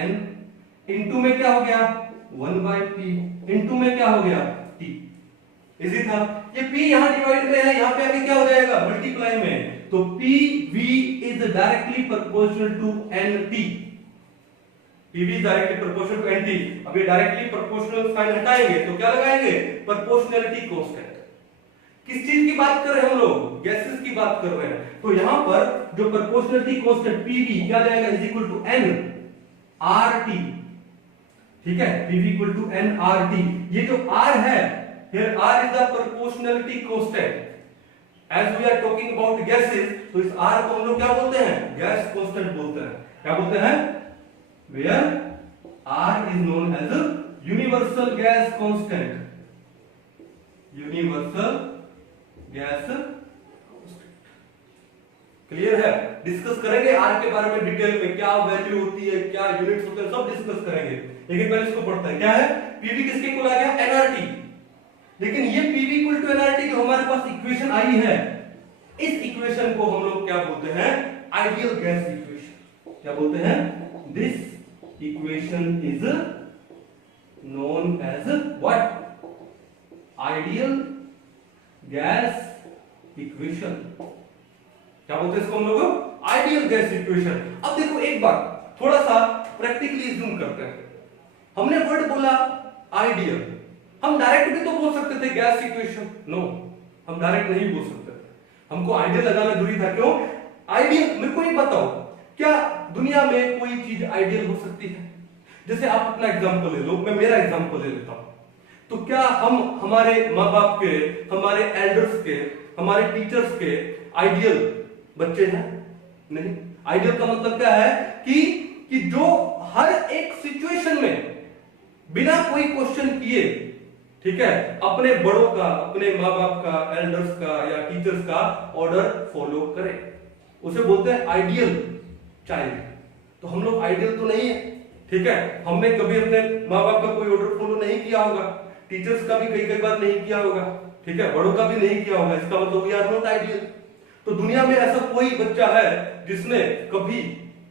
N। इनटू में क्या हो गया? 1/P। इनटू में क्या हो गया? T। इजी था। ये P यहां डिवाइड में है, यहां पे आके क्या हो जाएगा? मल्टीप्लाई में। तो PV is directly proportional to NT। PV is directly proportional to NT। अब ये डायरेक्टली प्रोपोर्शनल साइन हटाएंगे तो क्या लगाएंगे? Proportionality constant. किस चीज की बात कर रहे हैं हम लोग? गैसेस की बात कर रहे हैं। तो यहां पर जो प्रोपोर्शनैलिटी कांस्टेंट PV क्या जाएगा? Is equal to N RT। ठीक है, PV equal to N RT। ये जो R है, here R is the proportionality constant। as we are talking about gases, तो इस R को हम लोग क्या बोलते हैं? गैस कांस्टेंट बोलते हैं। क्या बोलते हैं? where R is known as a universal gas constant। Universal gas clear है? डिस्कस करेंगे R के बारे में डिटेल में, क्या वैल्यू होती है, क्या यूनिट्स होते हैं, सब डिस्कस करेंगे। लेकिन पहले इसको पढ़ते हैं। क्या है? PV किसके इक्वल आ गया? nRT। लेकिन ये PV इक्वल टू nRT जो हमारे पास इक्वेशन आई है, इस इक्वेशन को हम लोग क्या बोलते हैं? Ideal gas equation. क्या बोलते हैं? This equation is known as what? Ideal gas equation. क्या बोलते हैं इसको हम लोग? Ideal gas equation. अब देखो एक बार थोड़ा सा प्रैक्टिकली जूम करते हैं। हमने वर्ड बोला आइडियल, हम डायरेक्ट भी तो बोल सकते थे गैस इक्वेशन। नो, हम डायरेक्ट नहीं बोल सकते थे, हमको आइडियल लगाना जरूरी था। क्यों आइडियल? मेरे को ये बताओ, क्या दुनिया में कोई चीज आइडियल हो सकती है? जैसे आप अपना एग्जांपल ले लो, मैं मेरा एग्जांपल ले लेता हूं। तो क्या हम हमारे माँ बाप के, हमारे एल्डर्स के, हमारे टीचर्स के आइडियल बच्चे हैं? नहीं। आइडियल का मतलब क्या है कि जो हर एक सिचुएशन में बिना कोई क्वेश्चन किए, ठीक है, अपने बड़ों का, अपने माँ बाप का, एल्डर्स का या टीचर्स का ऑर्डर फॉलो करे, उसे बोलते हैं आइडियल चाइल्ड। तो हम लोग आइडियल तो नहीं है, ठीक है, हमने कभी अपने माँ बाप का कोई ऑर्डर फॉलो नहीं किया होगा, टीचर्स का भी कई बार नहीं किया होगा, ठीक है, बड़ों का भी नहीं किया होगा। इसका मतलब वी आर नॉट आइडियल। तो दुनिया में ऐसा कोई बच्चा है जिसने कभी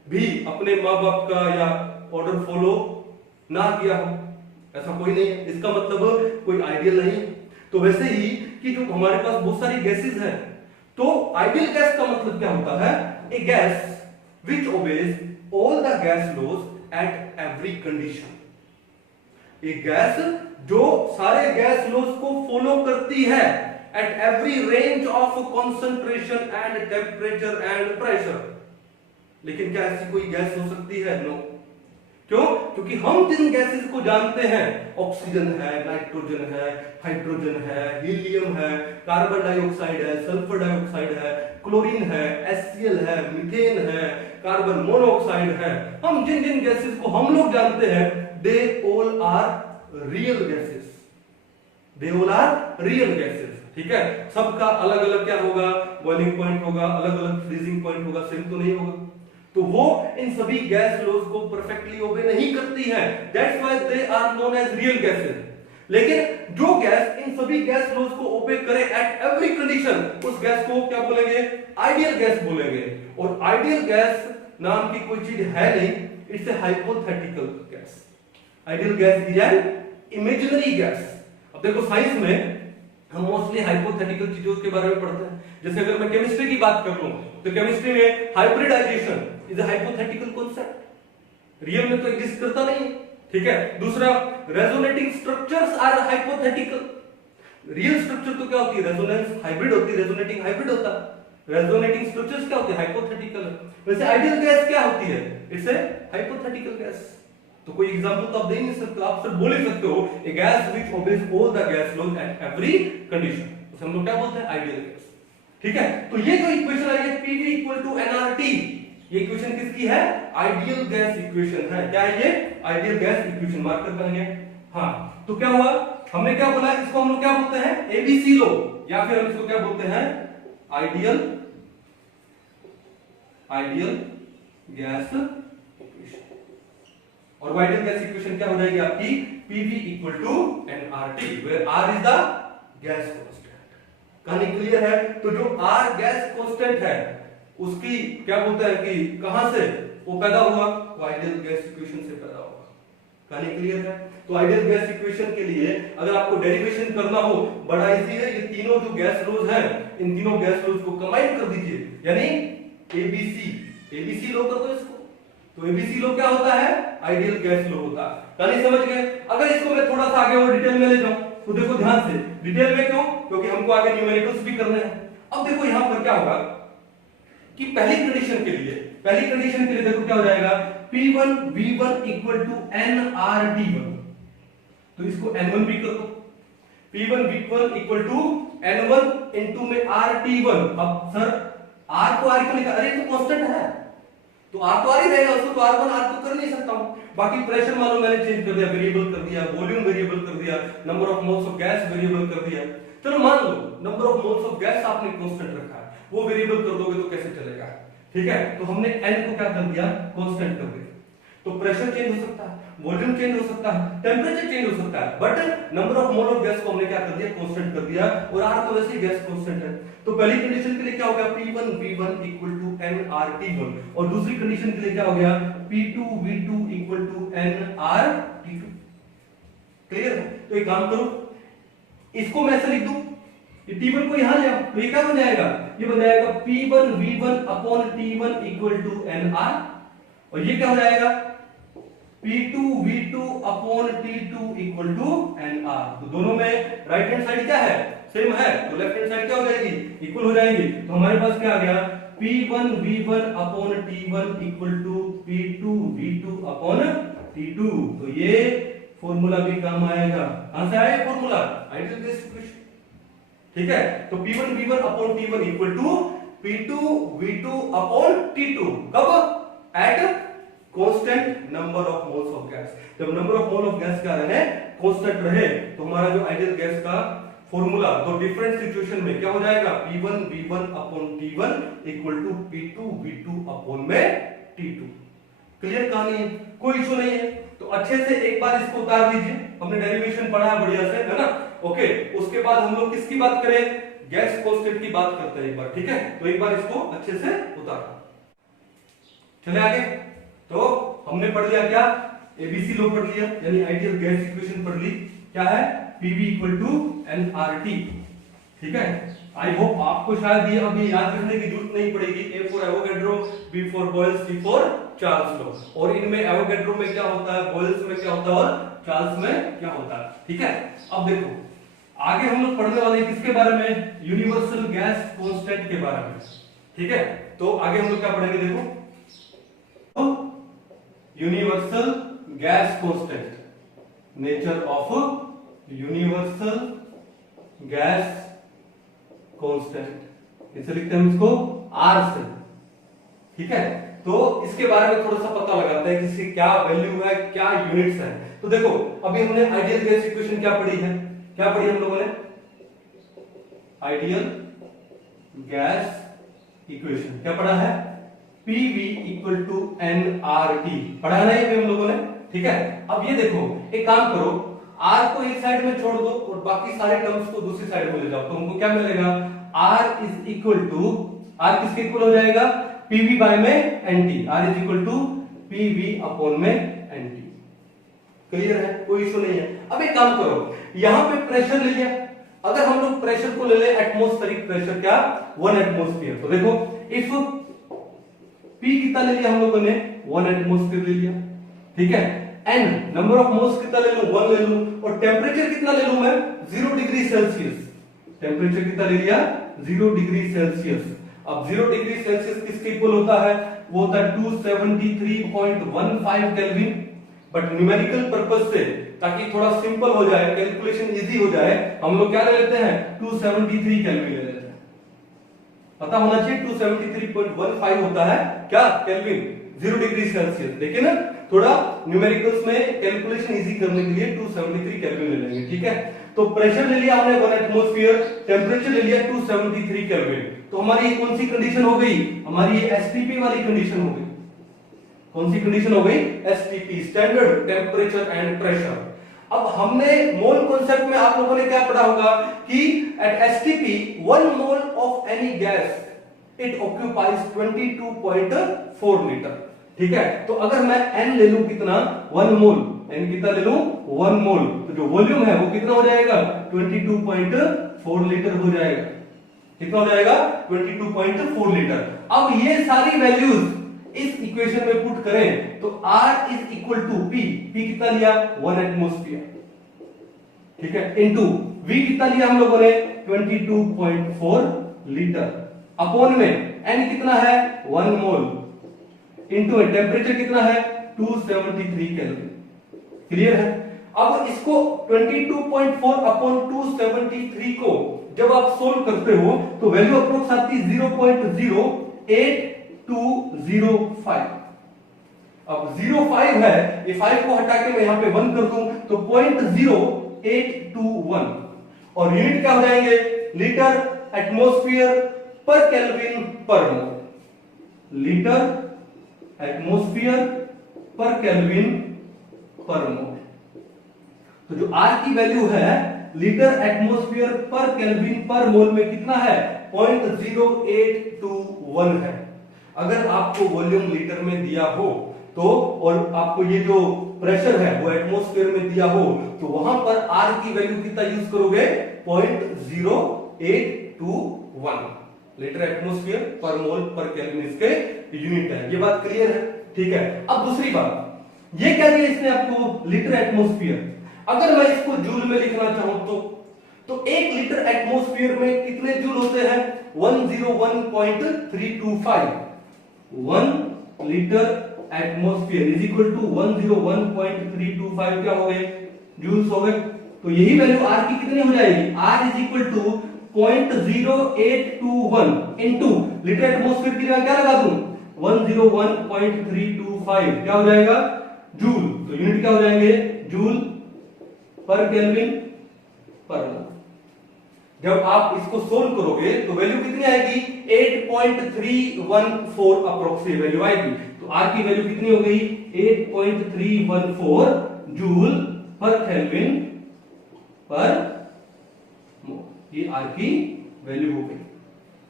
भी अपने माँ बाप का या ऑर्डर फॉलो ना किया हो? ऐसा कोई नहीं है, इसका मतलब कोई आइडियल नहीं है। तो वैसे ही कि जो हमारे पास बहुत सारी गैसेस हैं, तो आइडियल गैस का मतलब क्या होता है? ए gas which obeys all the gas laws at every condition। एक गैस जो सारे गैस लॉज को फॉलो करती है at every range of concentration and temperature and pressure। लेकिन क्या ऐसी कोई गैस हो सकती है? नो। क्यों? क्योंकि हम जिन गैसेस को जानते हैं, ऑक्सीजन है, नाइट्रोजन है, हाइड्रोजन है, हीलियम है, कार्बन डाइऑक्साइड है, सल्फर डाइऑक्साइड है, क्लोरीन है, HCl है, मीथेन है, कार्बन मोनोऑक्साइड है, हम जिन जिन गैसेस को हम लोग जानते हैं, they all are real gases. They all are real gases. ठीक है, सबका अलग अलग क्या होगा? बॉइलिंग पॉइंट होगा, अलग अलग फ्रीजिंग पॉइंट होगा, सेम तो नहीं होगा। तो वो इन सभी गैस लॉज को परफेक्टली ओबे नहीं करती है, that's why they are known as real gases. लेकिन जो गैस इन सभी गैस लॉज को ओबे करे एट एवरी कंडीशन, उस गैस को क्या बोलेंगे? आइडियल गैस बोलेंगे। और आइडियल गैस नाम की कोई चीज है नहीं, it's a hypothetical gas. Ideal gas is an imaginary gas. अब देखो साइंस में हम मोस्टली हाइपोथेटिकल चीजों के बारे में पढ़ते हैं। जैसे अगर मैं केमिस्ट्री की बात कर लूं, तो केमिस्ट्री में hybridization is a hypothetical concept, real में तो एग्जिस्ट करता नहीं है। ठीक है। दूसरा, resonating structures are hypothetical. Real structure तो क्या होती है? रेजोनेंस हाइब्रिड होती है, रेजोनेटिंग हाइब्रिड होता है। रेजोनेटिंग स्ट्रक्चर्स क्या होती है? हाइपोथेटिकल। वैसे आइडियल गैस क्या होती है? It's a hypothetical gas. तो कोई एग्जांपल तो आप दे नहीं सकते, आप सिर्फ बोल ही सकते हो a gas which obeys all the gas laws at every condition. उसे हम लोग क्या बोलते हैं? Ideal gas. ठीक है। तो ये जो इक्वेशन आई है PV इक्वल टू nRT, ये इक्वेशन किसकी है? आइडियल गैस इक्वेशन है। क्या है ये? Ideal gas equation. मार्कर करेंगे। हाँ, तो क्या हुआ? हमने क्या बोला? इसको हम लोग क्या बोलते हैं? ABC लो, या फिर हम इसको क्या बोलते हैं? Ideal gas equation. और आइडियल गैस इक्वेशन क्या हो जाएगी आपकी? PV equal to nRT, where R is the gas constant. कहानी क्लियर है? तो जो R गैस कांस्टेंट है, उसकी क्या बोलते हैं कि कहां से वो पैदा हुआ? वो आइडियल गैस इक्वेशन से पैदा हुआ। कहानी क्लियर है? तो आइडियल गैस इक्वेशन के लिए अगर आपको डेरिवेशन करना हो, बड़ा इजी है। ये तीनों जो गैस लॉज हैं, इन तीनों गैस लॉज को कंबाइन कर दीजिए, यानी ABC लो कर दो इसको। तो ABC लो क्या होता है? आइडियल गैस लो होता है। कहानी समझ गए? अगर इसको मैं थोड़ा सा आगे और डिटेल में ले जाऊं, तो देखो ध्यान से, डिटेल में क्यों? क्योंकि हमको आगे न्यूमेरिकल्स भी करने हैं। अब देखो यहां पर क्या होगा कि पहली कंडीशन के लिए देखो क्या हो जाएगा? P1 V1 equal to nRT1। तो इसको N1 भी कर दो। P1 V1 equal to N1 into में RT1। अब सर R को R क्यों लिखा? अरे तो कांस्टेंट है, तो R तो R ही रहेगा, उसको तो R1 R2 कर नहीं सकता हूं। बाकी प्रेशर मानो मैंने चेंज कर दिया, वेरिएबल कर दिया, वॉल्यूम वेरिएबल कर दिया, number of moles of gas variable कर दिया। चलो मान लो number of moles of gas आपने कांस्टेंट रखा है, वो वेरिएबल कर दोगे तो कैसे चलेगा? ठीक है। तो हमने n को क्या कर दिया? कांस्टेंट कर दिया। तो प्रेशर चेंज हो सकता है, वॉल्यूम चेंज हो सकता है, टेंपरेचर चेंज हो सकता है, but number of mole of gas को हमने क्या कर दिया? कांस्टेंट कर दिया। और R तो वैसे ही गैस कांस्टेंट है। तो पहली कंडीशन के लिए क्या हो गया? P1 V1 equal to nRT1। और दूसरी कंडीशन के लिए क्या हो गया? P2 V2 equal to nRT2। Clear है? तो एक काम करो, इसको मैं ऐसे लिख दूं, ये T1 को यहां ले आओ, तो ये क्या बन जाएगा? ये बन जाएगा P1 V1 upon T1 equal to nR। और ये क्या हो जाएगा? P2 V2 upon T2 equal to nR। तो दोनों में राइट हैंड साइड क्या है? सेम है, तो लेफ्ट हैंड साइड क्या हो जाएगी? इक्वल हो जाएगी। तो हमारे पास क्या आ गया? P1 V1 upon T1 equal to P2 V2 upon T2। तो ये फॉर्मूला भी काम आएगा। कहां से आया फॉर्मूला? Ideal gas equation. ठीक है। तो P1 V1 upon T1 equal to P2 V2 upon T2। कब? At constant number of moles of gas. जब number of mole of gas क्या रहे? कांस्टेंट रहे, तो हमारा जो आइडियल गैस का फॉर्मूला तो डिफरेंट सिचुएशन में क्या हो जाएगा? P1 V1 upon T1 equal to P2 V2 upon में T2। क्लियर कहानी है? कोई इशू नहीं है। तो अच्छे से एक बार इसको उतार दीजिए, हमने डेरिवेशन पढ़ा है बढ़िया से, है ना? ओके। उसके बाद हम लोग किसकी बात करें? गैस कांस्टेंट की बात करते हैं एक बार। ठीक है। तो एक बार इसको अच्छे से उतार, चले आगे। तो हमने पढ़ लिया क्या? एबीसी लॉ पढ़ लिया, यानी आइडियल गैस इक्वेशन पढ़ ली, क्या है पीवी इक्वल टू एनआरटी। ठीक है, आई होप आपको शायद ये अभी याद रखने की जरूरत नहीं पड़ेगी। A for Avogadro, B for Boyle's, C for Charles law. और इनमें एवोगैड्रो में क्या होता है, बॉयल्स में क्या होता है और चार्ल्स में क्या होता है। ठीक है, अब देखो आगे हम लोग पढ़ने वाले हैं किसके बारे में, यूनिवर्सल गैस कांस्टेंट के बारे में। ठीक है, तो आगे हम लोग क्या पढ़ेंगे, देखो universal gas constant, nature of universal gas constant, इसे लिखते हैं हम इसको आर से। ठीक है, तो इसके बारे में थोड़ा सा पता लगाते हैं कि इसकी क्या वैल्यू है, क्या यूनिट्स है। तो देखो अभी हमने आइडियल गैस इक्वेशन क्या पढ़ी है, क्या पढ़ी हम लोगों ने, आइडियल गैस इक्वेशन क्या पढ़ा है, पीवी इक्वल टू एनआरटी पढ़ा है ना ये हम लोगों ने। ठीक है, अब ये देखो एक काम करो, आर को एक साइड में छोड़ दो और बाकी सारे टर्म्स को दूसरी साइड में ले जाओ, तो हमको क्या मिलेगा, R is equal to, R किसके इक्वल हो जाएगा, पीवी बाय में NT, R is equal to PV upon में एनटी। क्लियर है, कोई इशू नहीं है। अब एक काम करो, यहां पे प्रेशर ले लिया, अगर हम लोग प्रेशर को ले ले एटमॉस्फेरिक प्रेशर, क्या 1 एटमॉस्फेयर, तो देखो इफ पी कितना ले लिया हम लोगों ने, 1 एटमॉस्फेयर ले लिया। ठीक है, एन नंबर ऑफ मोल्स कितना ले लूं, 1 ले लूं, और टेम्परेचर कितना ले लूं मैं, 0 डिग्री सेल्सियस। टेम्परेचर कितना ले लिया, 0 डिग्री सेल्सियस। अब 0 डिग्री सेल्सियस किसके इक्वल होता है, वो होता है 273.15 केल्विन। बट न्यूमेरिकल पर्पस से, ताकि थोड़ा सिंपल हो जाए, कैलकुलेशन इजी हो जाए, हम लोग क्या ले लेते हैं, 273 केल्विन ले लेते हैं। पता होना चाहिए 273.15 होता है क्या केल्विन, 0 डिग्री सेल्सियस। लेकिन थोड़ा न्यूमेरिकल्स में कैलकुलेशन इजी करने के लिए 273 केल्विन ले लेंगे। ठीक है, तो प्रेशर ले लिया हमने 1 एटमॉस्फेयर, टेम्परेचर ले लिया 273 केल्विन। तो हमारी कौन सी कंडीशन हो गई, हमारी ये एसटीपी वाली कंडीशन हो गई। कौन सी कंडीशन हो गई, STP, standard temperature and pressure. अब हमने मोल कॉन्सेप्ट में आप लोगों ने क्या पढ़ा होगा कि at STP 1 mole of any gas it occupies 22.4 litre. ठीक है, तो अगर मैं n ले लूं कितना, 1 मोल, n कितना ले लूं, 1 मोल, तो जो वॉल्यूम है वो कितना हो जाएगा, 22.4 लीटर हो जाएगा। कितना हो जाएगा, 22.4 लीटर। अब ये सारी वैल्यूज इस इक्वेशन में पुट करें तो R is equal to P, P कितना लिया, 1 एटमॉस्फेयर। ठीक है, इनटू V कितना लिया हम लोगों ने, 22.4 लीटर, अपॉन में N कितना है, 1 मोल, इनटू टेम्परेचर कितना है, 273 केल्विन। क्लियर है। अब इसको 22.4 अपॉन 273 को जब आप सोल्व करते हो तो वैल्यू अप्रोक्स आती है 0.08205। अब 05 है, ये 5 को हटा के मैं यहां पे 1 कर दूं तो 0.0821, और यूनिट क्या हो जाएंगे, लीटर एटमॉस्फेयर पर केल्विन पर मोल, लीटर एटमॉस्फेयर पर केल्विन पर मोल। तो जो R की वैल्यू है लीटर एटमॉस्फेयर पर केल्विन पर मोल में कितना है, 0.0821 है। अगर आपको वॉल्यूम लीटर में दिया हो तो, और आपको ये जो प्रेशर है वो एटमॉस्फेयर में दिया हो, तो वहां पर R की वैल्यू कितना यूज करोगे, 0.0821 लीटर एटमॉस्फेयर पर मोल पर केल्विन इसके यूनिट है। ये बात क्लियर है। ठीक है, अब दूसरी बात, ये क्या दिया इसने आपको, लीटर एटमॉस्फेयर। अगर मैं इसको जूल में लिखना चाहूं तो 1 लीटर एटमॉस्फेयर में कितने जूल होते हैं, 101.325। 1 litre atmosphere is equal to 101.325 क्या हो गए, जूल्स हो गए। तो यही वैल्यू R की कितनी हो जाएगी, R is equal to 0.0821 into litre atmosphere की जगह क्या लगा दूं, 101.325 क्या हो जाएगा, जूल। तो यूनिट क्या हो जाएंगे, जूल पर केल्विन पर मोल। जब आप इसको सोल्व करोगे तो वैल्यू कितनी आएगी, 8.314 अप्रोक्सीमेट वैल्यू आएगी। तो R की वैल्यू कितनी हो गई, 8.314 जूल पर केल्विन पर मोल। ये R की वैल्यू हो गई।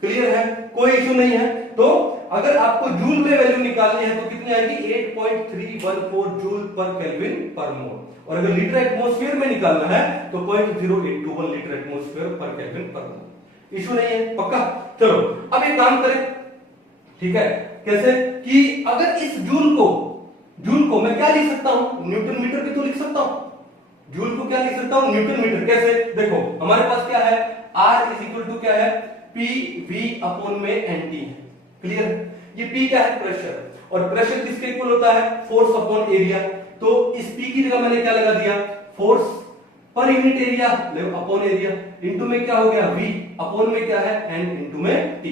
क्लियर है, कोई इशू नहीं है। तो अगर आपको जूल में वैल्यू निकालनी है तो कितनी आएगी 8.314 जूल पर केल्विन पर मोल, और अगर लीटर एटमॉस्फेयर में निकालना है तो 0.0821 लीटर एटमॉस्फेयर पर केल्विन पर मोल। इशू नहीं है, पक्का। चलो अब एक काम करें, ठीक है, कैसे कि अगर इस जूल को मैं क्या लिख सकता हूं, न्यूटन मीटर भी तो लिख सकता हूं। जूल को क्या लिख सकता हूं, न्यूटन मीटर। कैसे, देखो हमारे पास क्या है, R इज इक्वल टू क्या है, PV अपॉन में NT है। क्लियर, ये P क्या है, प्रेशर, और प्रेशर किसके इक्वल होता है, फोर्स अपॉन एरिया। तो इस P की जगह मैंने क्या लगा दिया, force per unit area upon area, into में क्या हो गया V अपॉन में क्या है N इनटू में T।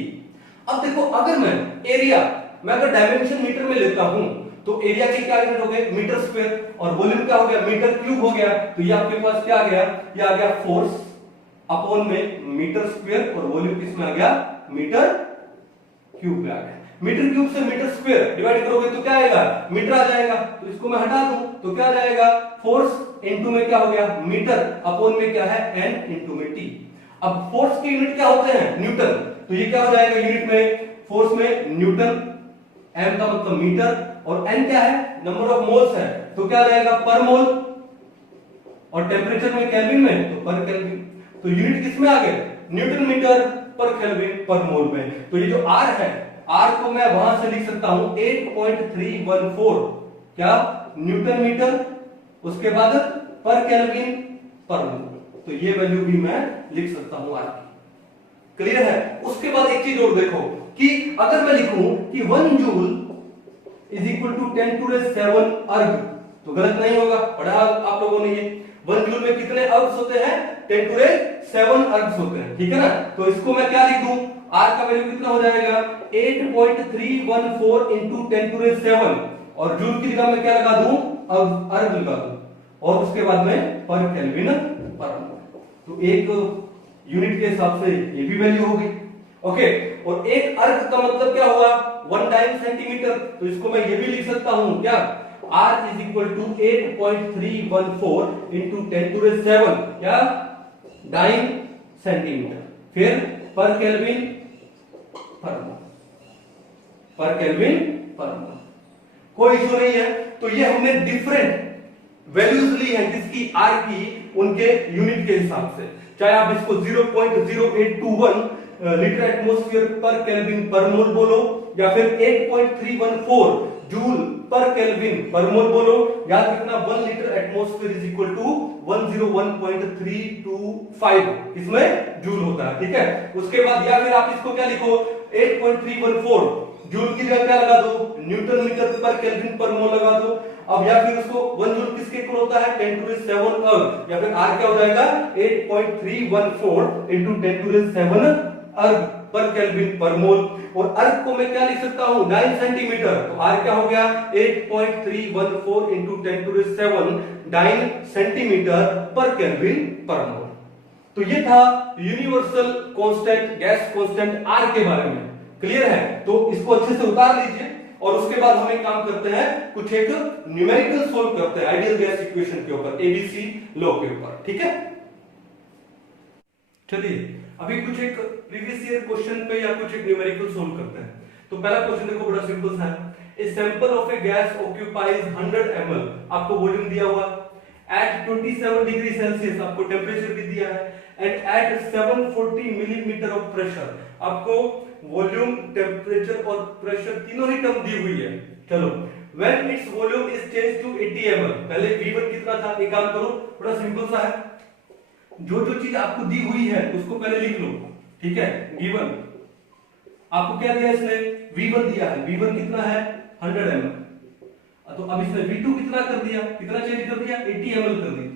अब देखो अगर मैं अगर डायमेंशन मीटर में लेता हूं तो एरिया के क्या यूनिट हो गए, मीटर स्क्वायर, और वॉल्यूम क्या हो गया, मीटर क्यूब हो गया। तो ये आपके पास क्या आ गया, ये आ गया फोर्स अपॉन में मीटर स्क्वायर, और वॉल्यूम किसमें आ गया, मीटर क्यूब में आ गया। मीटर क्यूब से मीटर स्क्वायर डिवाइड करोगे तो क्या आएगा, मीटर आ जाएगा। तो इसको मैं हटा दूं तो क्या आ जाएगा, फोर्स इनटू में क्या हो गया, मीटर अपॉन में क्या है, N इनटू में T। अब फोर्स के यूनिट क्या होते हैं, न्यूटन, तो ये क्या हो जाएगा यूनिट में, फोर्स में न्यूटन, M का मतलब मीटर, और N क्या है, नंबर ऑफ मोल्स है, तो क्या आ जाएगा पर मोल, और टेम्परेचर में केल्विन में तो पर केल्विन। तो यूनिट किसमें आ गए, न्यूटन मीटर पर केल्विन पर मोल में। तो ये जो R है, R को मैं वहां से लिख सकता हूं 8.314 क्या, न्यूटन मीटर, उसके बाद पर केल्विन पर मोल। तो ये वैल्यू भी मैं लिख सकता हूं R की। क्लियर है। उसके बाद एक चीज और देखो कि अगर मैं लिखूं कि 1 जूल इज इक्वल टू 10⁻⁷ अर्ग, तो गलत नहीं होगा, पढ़ा आप लोगों ने ये। 1 जूल में कितने अर्ग्स होते हैं, 10⁻⁷ अर्ग्स होते हैं, ठीक है ना। तो इसको मैं क्या लिख दूं, R का वैल्यू कितना हो जाएगा 8.314 इंटू 10⁻⁷, और जूल की जगह मैं क्या लगा दूं, अर्ग लगा दूं, और उसके बाद में पर केल्विन पर मोल। तो एक यूनिट के हिसाब से ये भी वैल्यू होगी, ओके। और एक अर्ग का मतलब क्या हुआ, 1 डाइन सेंटीमीटर, तो इसको मैं ये भी लिख सकता हूं क्या, R is equal to 8.314 into 10⁻⁷ क्या, डाइन सेंटीमीटर, फिर पर केल्विन पर मोल, पर केल्विन पर मोल। कोई इशू नहीं है। तो ये हमने डिफरेंट वैल्यूज ली है जिसकी R की उनके यूनिट के हिसाब से, चाहे आप इसको 0.0821 लीटर एटमॉस्फेयर पर केल्विन पर मोल बोलो, या फिर 8.314 जूल पर केल्विन पर मोल बोलो, या कितना 1 litre atmosphere is equal to 101.325 इसमें जूल होता है, ठीक है। उसके बाद या फिर आप इसको क्या लिखो 8.314 जूल की जगह क्या लगा दो, न्यूटन मीटर पर केल्विन पर मोल लगा दो। अब या फिर उसको 1 जूल किसके इक्वल होता है, 10⁻⁷ अर्ग, या फिर R क्या हो जाएगा 8.314 इंटू 10⁻⁷ अर्ग पर केल्विन पर मोल। और अर्ग को मैं क्या लिख सकता हूं, 9 सेंटीमीटर, तो R क्या हो गया 8.314 इंटू 10⁻⁷ 9 सेंटीमीटर पर केल्विन पर मोल। तो ये था universal constant, gas constant R के बारे में। क्लियर है। तो इसको अच्छे से उतार लीजिए, और उसके बाद हम एक काम करते हैं, कुछ एक न्यूमेरिकल सोल्व करते हैं आइडियल गैस इक्वेशन के ऊपर, एबीसी लॉ के ऊपर, ठीक है। चलिए अभी कुछ एक प्रीवियस ईयर क्वेश्चन पे या कुछ एक न्यूमेरिकल सोल्व करते हैं। तो पहला क्वेश्चन देखो, बड़ा सिंपल सा है। A sample of a gas occupies 100 ml, आपको वॉल्यूम दिया हुआ, एट 27 डिग्री सेल्सियस आपको टेम्परेचर भी दिया है, and at 740 millimetre of pressure, आपको वॉल्यूम, टेम्परेचर और प्रेशर तीनों ही टर्म दी हुई है। चलो, when its volume is change to 80 ml, पहले V1 कितना था, एक काम करो, बड़ा सिंपल सा है, जो जो चीज आपको दी हुई है उसको पहले लिख लो, ठीक है। गिवन आपको क्या दिया, इसने V1 दिया है, V1 कितना है 100 ml, तो अब इसने V2 कितना कर दिया, कितना चेंज कर दिया 80 ml कर दिया,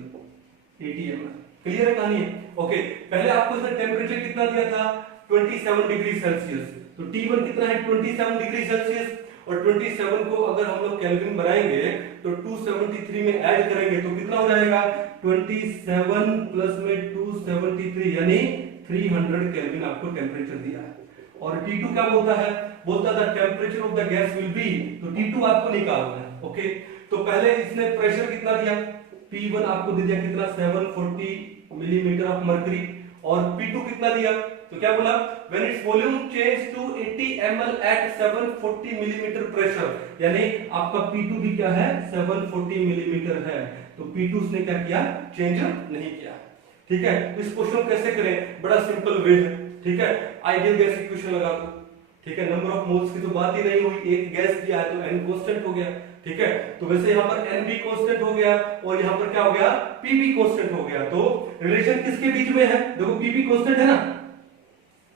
80 ml। क्लियर है कहानी, ओके। पहले आपको इसने टेम्परेचर कितना दिया था 27 डिग्री सेल्सियस, तो T1 कितना है 27 डिग्री सेल्सियस, और 27 को अगर हम लोग केल्विन बनाएंगे तो 273 में ऐड करेंगे तो कितना हो जाएगा 27 प्लस में 273 यानी 300 केल्विन आपको टेम्परेचर दिया है। और T2 क्या बोलता है, बोलता था temperature of the gas will be, तो T2 आपको निकालना है, ओके। तो पहले इसने प्रेशर कितना दिया, P1 आपको दे दिया कितना 740 मिलीमीटर ऑफ मर्करी, और P2 कितना दिया तो क्या बोला, when its volume change to 80 ml at 740 millimetre pressure, यानी आपका P2 भी क्या है 740 मिलीमीटर है, तो P2 उसने क्या किया, चेंज नहीं किया। ठीक है, इस क्वेश्चन को कैसे करें, बड़ा सिंपल वे है। ठीक है, आइडियल गैस इक्वेशन लगा दो। ठीक है, नंबर ऑफ मोल्स की तो बात ही नहीं हुई, एक गैस दिया है तो n कांस्टेंट हो गया। ठीक है, तो वैसे यहाँ पर n भी कांस्टेंट हो गया और यहाँ पर क्या हो गया, p भी कांस्टेंट हो गया। तो रिलेशन किसके बीच में है, देखो p भी कांस्टेंट है ना,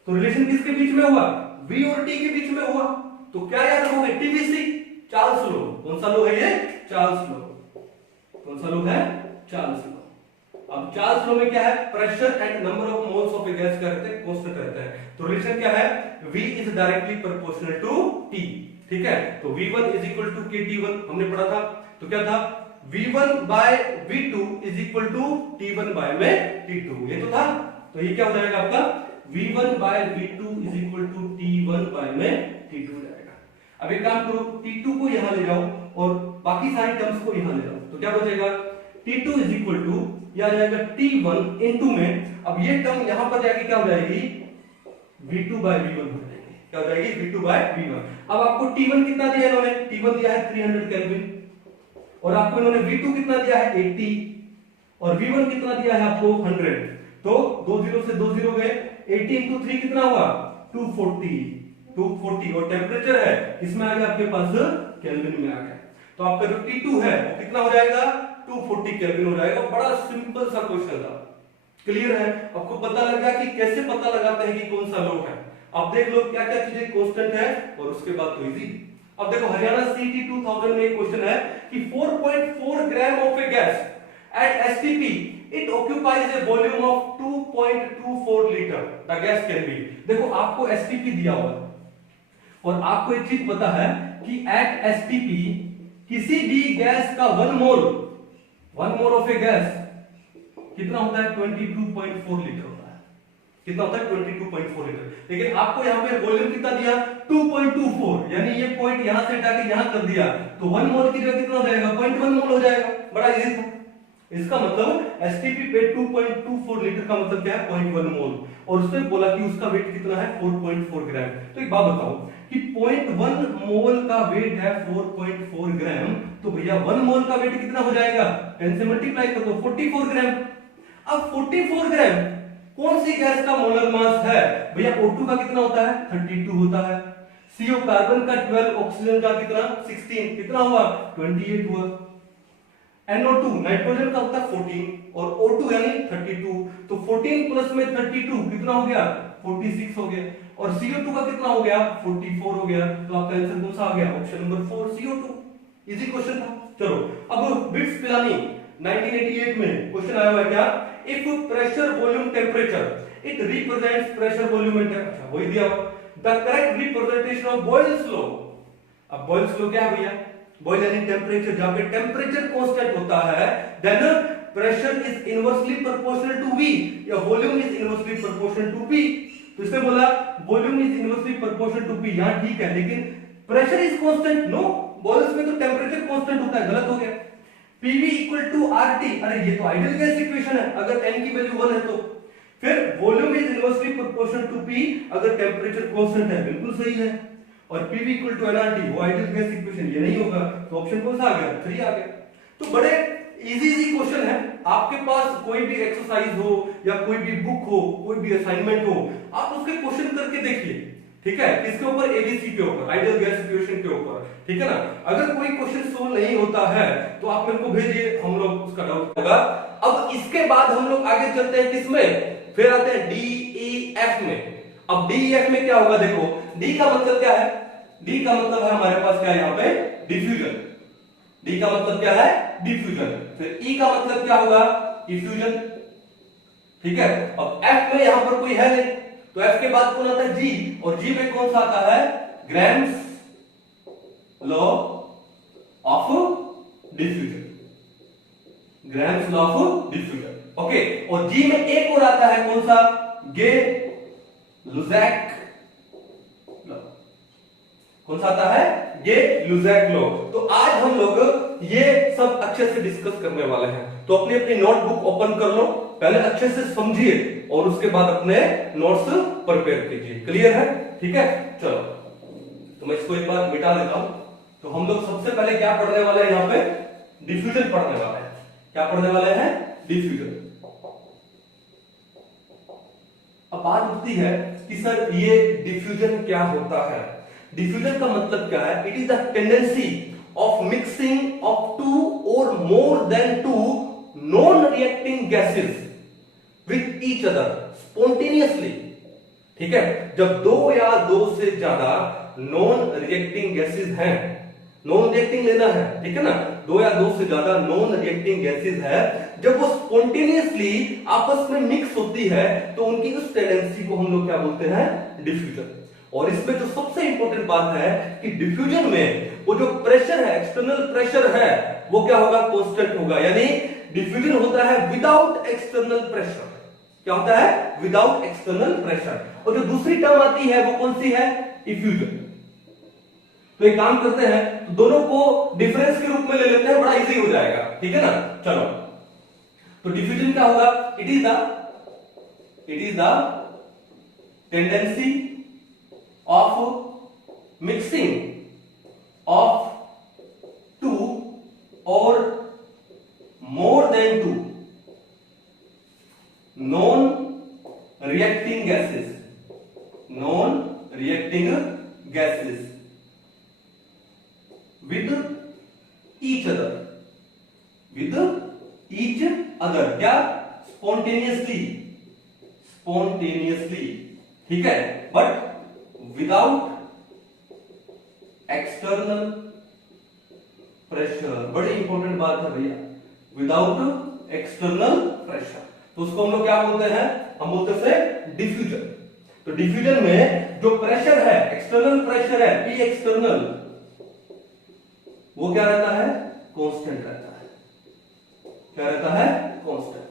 तो रिलेशन किसके बीच में हुआ, v और t के बीच में हुआ। तो क्या याद रखोगे, TBC, चार्ल्स लॉ। कौन सा लॉ है ये, चार्ल्स लॉ। कौन सा लॉ है, चार्ल्स लॉ। अब चार्ल्स लॉ में क्या है, pressure and number of moles of a gas क्या रहते हैं, कांस्टेंट रहते हैं। तो रिलेशन क्या है, V is directly proportional to T। ठीक है, तो V1 is equal to KT1 हमने पढ़ा था, तो क्या था, V1 by V2 is equal to T1 by में T2, ये तो था। तो ये क्या हो जाएगा आपका, V1 by V2 is equal to T1 by में T2 हो जाएगा। अब एक काम करो, T2 को यहां ले जाओ और बाकी सारी टर्म्स को यहां ले जाओ, तो क्या बचेगा, T2 इज इक्वल टू, यह आ जाएगा T1 इनटू में, अब ये टर्म यहां पर जाएगी क्या हो जाएगी, V2 बाय V1 हो जाएगी, क्या हो जाएगी, V2 बाय V1। अब आपको T1 कितना दिया इन्होंने, T1 दिया है 300 केल्विन, और आपको इन्होंने V2 कितना दिया है 80, और V1 कितना दिया है आपको 100। तो 2 0 से 2 0 गए, 80 इंटू 3 कितना हुआ 240, और टेम्परेचर है इसमें आ गया आपके पास केल्विन में आ गया। तो आपका जो T2 है वो कितना हो जाएगा, 240 केल्विन हो जाएगा। बड़ा सिंपल सा क्वेश्चन था, क्लियर है, आपको पता लग गया कि कैसे पता लगाते हैं कि कौन सा लॉ है। अब देख लो क्या क्या चीजें कांस्टेंट है और उसके बाद तो इजी। अब देखो हरियाणा CET 2000 में एक क्वेश्चन है कि 4.4 gram of a gas at STP it occupies A volume of 2.24 litre, the gas can be. देखो आपको STP दिया हुआ और आपको एक चीज पता है कि एट STP किसी भी गैस का 1 मोल ऑफ ए गैस कितना होता है, 22.4 लीटर होता है। कितना होता है, 22.4 लीटर। लेकिन आपको यहाँ पे वॉल्यूम कितना दिया, 2.24, यानी ये पॉइंट यहां से हटा के यहां कर दिया, तो 1 मोल की जगह कितना हो जाएगा, 0.1 मोल हो जाएगा। बड़ा इजी था। इसका मतलब STP पे 2.24 लीटर का मतलब क्या है, 0.1 मोल, और उसने बोला कि उसका वेट कितना है 4.4 ग्राम। तो एक बात बताओ कि 0.1 मोल का वेट है 4.4 ग्राम, तो भैया 1 मोल का वेट कितना हो जाएगा, 10 से मल्टीप्लाई कर दो, 44 ग्राम। अब 44 ग्राम कौन सी गैस का मोलर मास है, भैया O2 का कितना होता है, 32 होता है, CO कार्बन का 12, ऑक्सीजन का कितना 16, कितना हुआ 28 हुआ, NO2 नाइट्रोजन का होता है 14 और O2 यानी 32, तो 14 प्लस में 32 कितना हो गया 46 हो गया, और CO2 का कितना हो गया 44 हो गया। तो आपका आंसर कौन सा आ गया, option number 4 CO2। Easy question था। चलो अब बिट्स पिलानी 1988 में क्वेश्चन आया हुआ है क्या, if pressure volume temperature it represents pressure volume and temperature, वही दिया the correct representation of Boyle's law. अब बॉयल्स लॉ क्या है भैया, बॉयल यानी टेम्परेचर, जहां पे टेम्परेचर कांस्टेंट होता है then pressure is inversely proportional to V या volume is inversely proportional to P। तो इसने बोला volume is inversely proportional to P, यहां ठीक है, लेकिन pressure is constant, no, Boyle's में तो टेम्परेचर कांस्टेंट होता है, गलत हो गया। PV इक्वल टू RT, अरे ये तो आइडियल गैस इक्वेशन है, अगर n की वैल्यू 1 है तो। फिर volume is inversely proportional to P अगर टेम्परेचर कांस्टेंट है, बिल्कुल सही है। और PV इक्वल टू nRT, वो आइडियल गैस इक्वेशन, ये नहीं होगा, तो ऑप्शन कौन सा आ गया, 3 आ गया। तो बड़े इजी क्वेश्चन है, आपके पास कोई भी एक्सरसाइज हो या कोई भी बुक हो, कोई भी असाइनमेंट हो, आप उसके क्वेश्चन करके देखिए, ठीक है, किसके ऊपर, ABC के ऊपर, आइडियल गैस इक्वेशन के ऊपर, ठीक है ना। अगर कोई क्वेश्चन सोल्व नहीं होता है तो आप मेरे को भेजिए, हम लोग उसका डाउट होगा। अब इसके बाद हम लोग आगे चलते हैं किसमें, फिर आते हैं DEF में। अब DEF में क्या होगा, देखो D का मतलब क्या है, D का मतलब है हमारे पास क्या है यहाँ पे, डिफ्यूजन। D का मतलब क्या है, डिफ्यूजन। फिर E का मतलब क्या होगा, इफ्यूजन, ठीक है। अब F में यहां पर कोई है नहीं, तो F के बाद कौन आता है, G, और G में कौन सा आता है, grams law of diffusion, grams law of diffusion, okay. और G में एक और आता है कौन सा, गे लुजैक लॉ, कौन सा आता है, गे लुजैक लॉ। तो आज हम लोग ये सब अच्छे से डिस्कस करने वाले हैं। तो अपनी अपनी नोटबुक ओपन कर लो, पहले अच्छे से समझिए और उसके बाद अपने नोट्स प्रिपेयर कीजिए। क्लियर है? ठीक है, चलो तो मैं इसको एक बार मिटा देता हूं। तो हम लोग सबसे पहले क्या पढ़ने वाले हैं, यहाँ पे डिफ्यूजन पढ़ने वाले हैं। क्या पढ़ने वाले हैं? डिफ्यूजन। अब बात होती है कि सर ये डिफ्यूजन क्या होता है? डिफ्यूजन का मतलब क्या है? It is the tendency of mixing of two और more than two non reacting gases with each other spontaneously. ठीक है, जब दो या दो से ज्यादा नॉन रिएक्टिंग गैसेस हैं, नॉन रिएक्टिंग लेना है, ठीक है ना, दो या दो से ज्यादा नॉन रिएक्टिंग गैसेस है, जब वो स्पॉन्टेनियसली आपस में मिक्स होती है तो उनकी उस टेंडेंसी को हम लोग क्या बोलते हैं? डिफ्यूजन। और इसमें जो सबसे इंपॉर्टेंट बात है कि डिफ्यूजन में वो जो प्रेशर है, एक्सटर्नल प्रेशर है, वो क्या होगा? कांस्टेंट होगा। यानी डिफ्यूजन होता है विदाउट एक्सटर्नल प्रेशर। क्या होता है? Without external pressure. और जो दूसरी टर्म आती है वो कौन सी है? इफ्यूजन। तो एक काम करते हैं, तो दोनों को डिफरेंस के रूप में ले लेते हैं, बड़ा इजी हो जाएगा। ठीक है ना? चलो, तो डिफ्यूजन क्या होगा? It is the tendency of mixing of two और more than two non reacting gases with each other क्या? spontaneously, ठीक है, but without external pressure। बड़ी इंपॉर्टेंट बात है भैया, विदाउट एक्सटर्नल प्रेशर। तो उसको हम लोग क्या बोलते हैं? हम बोलते हैं डिफ्यूजन। तो डिफ्यूजन में जो प्रेशर है, एक्सटर्नल प्रेशर है, पी एक्सटर्नल, वो क्या रहता है? कांस्टेंट रहता है। क्या रहता है? कांस्टेंट।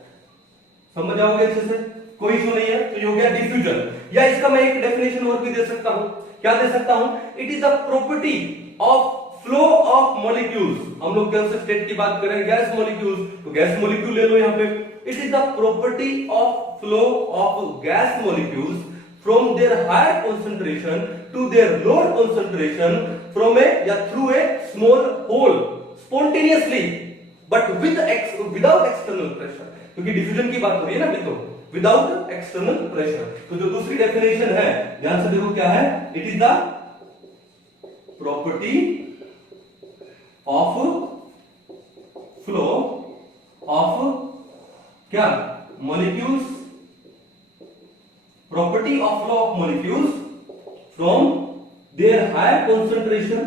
समझ जाओगे अच्छे से, कोई इशू नहीं है। तो ये हो गया डिफ्यूजन। या इसका मैं एक डेफिनेशन और भी दे सकता हूं। क्या दे सकता हूं? It is the property of flow of molecules. हम लोग कौन से स्टेट की बात करें? Gas molecules. तो गैस मॉलिक्यूल ले लो यहां पे। It is the property of flow of gas molecules from their higher concentration to their lower concentration from a या through a small hole spontaneously but without external pressure। क्योंकि diffusion की बात हो रही है ना अभी, तो विदाउट एक्सटर्नल प्रेशर। तो जो दूसरी डेफिनेशन है, ध्यान से देखो क्या है? It is the property of flow of क्या? Molecules, property of flow of molecules from their higher concentration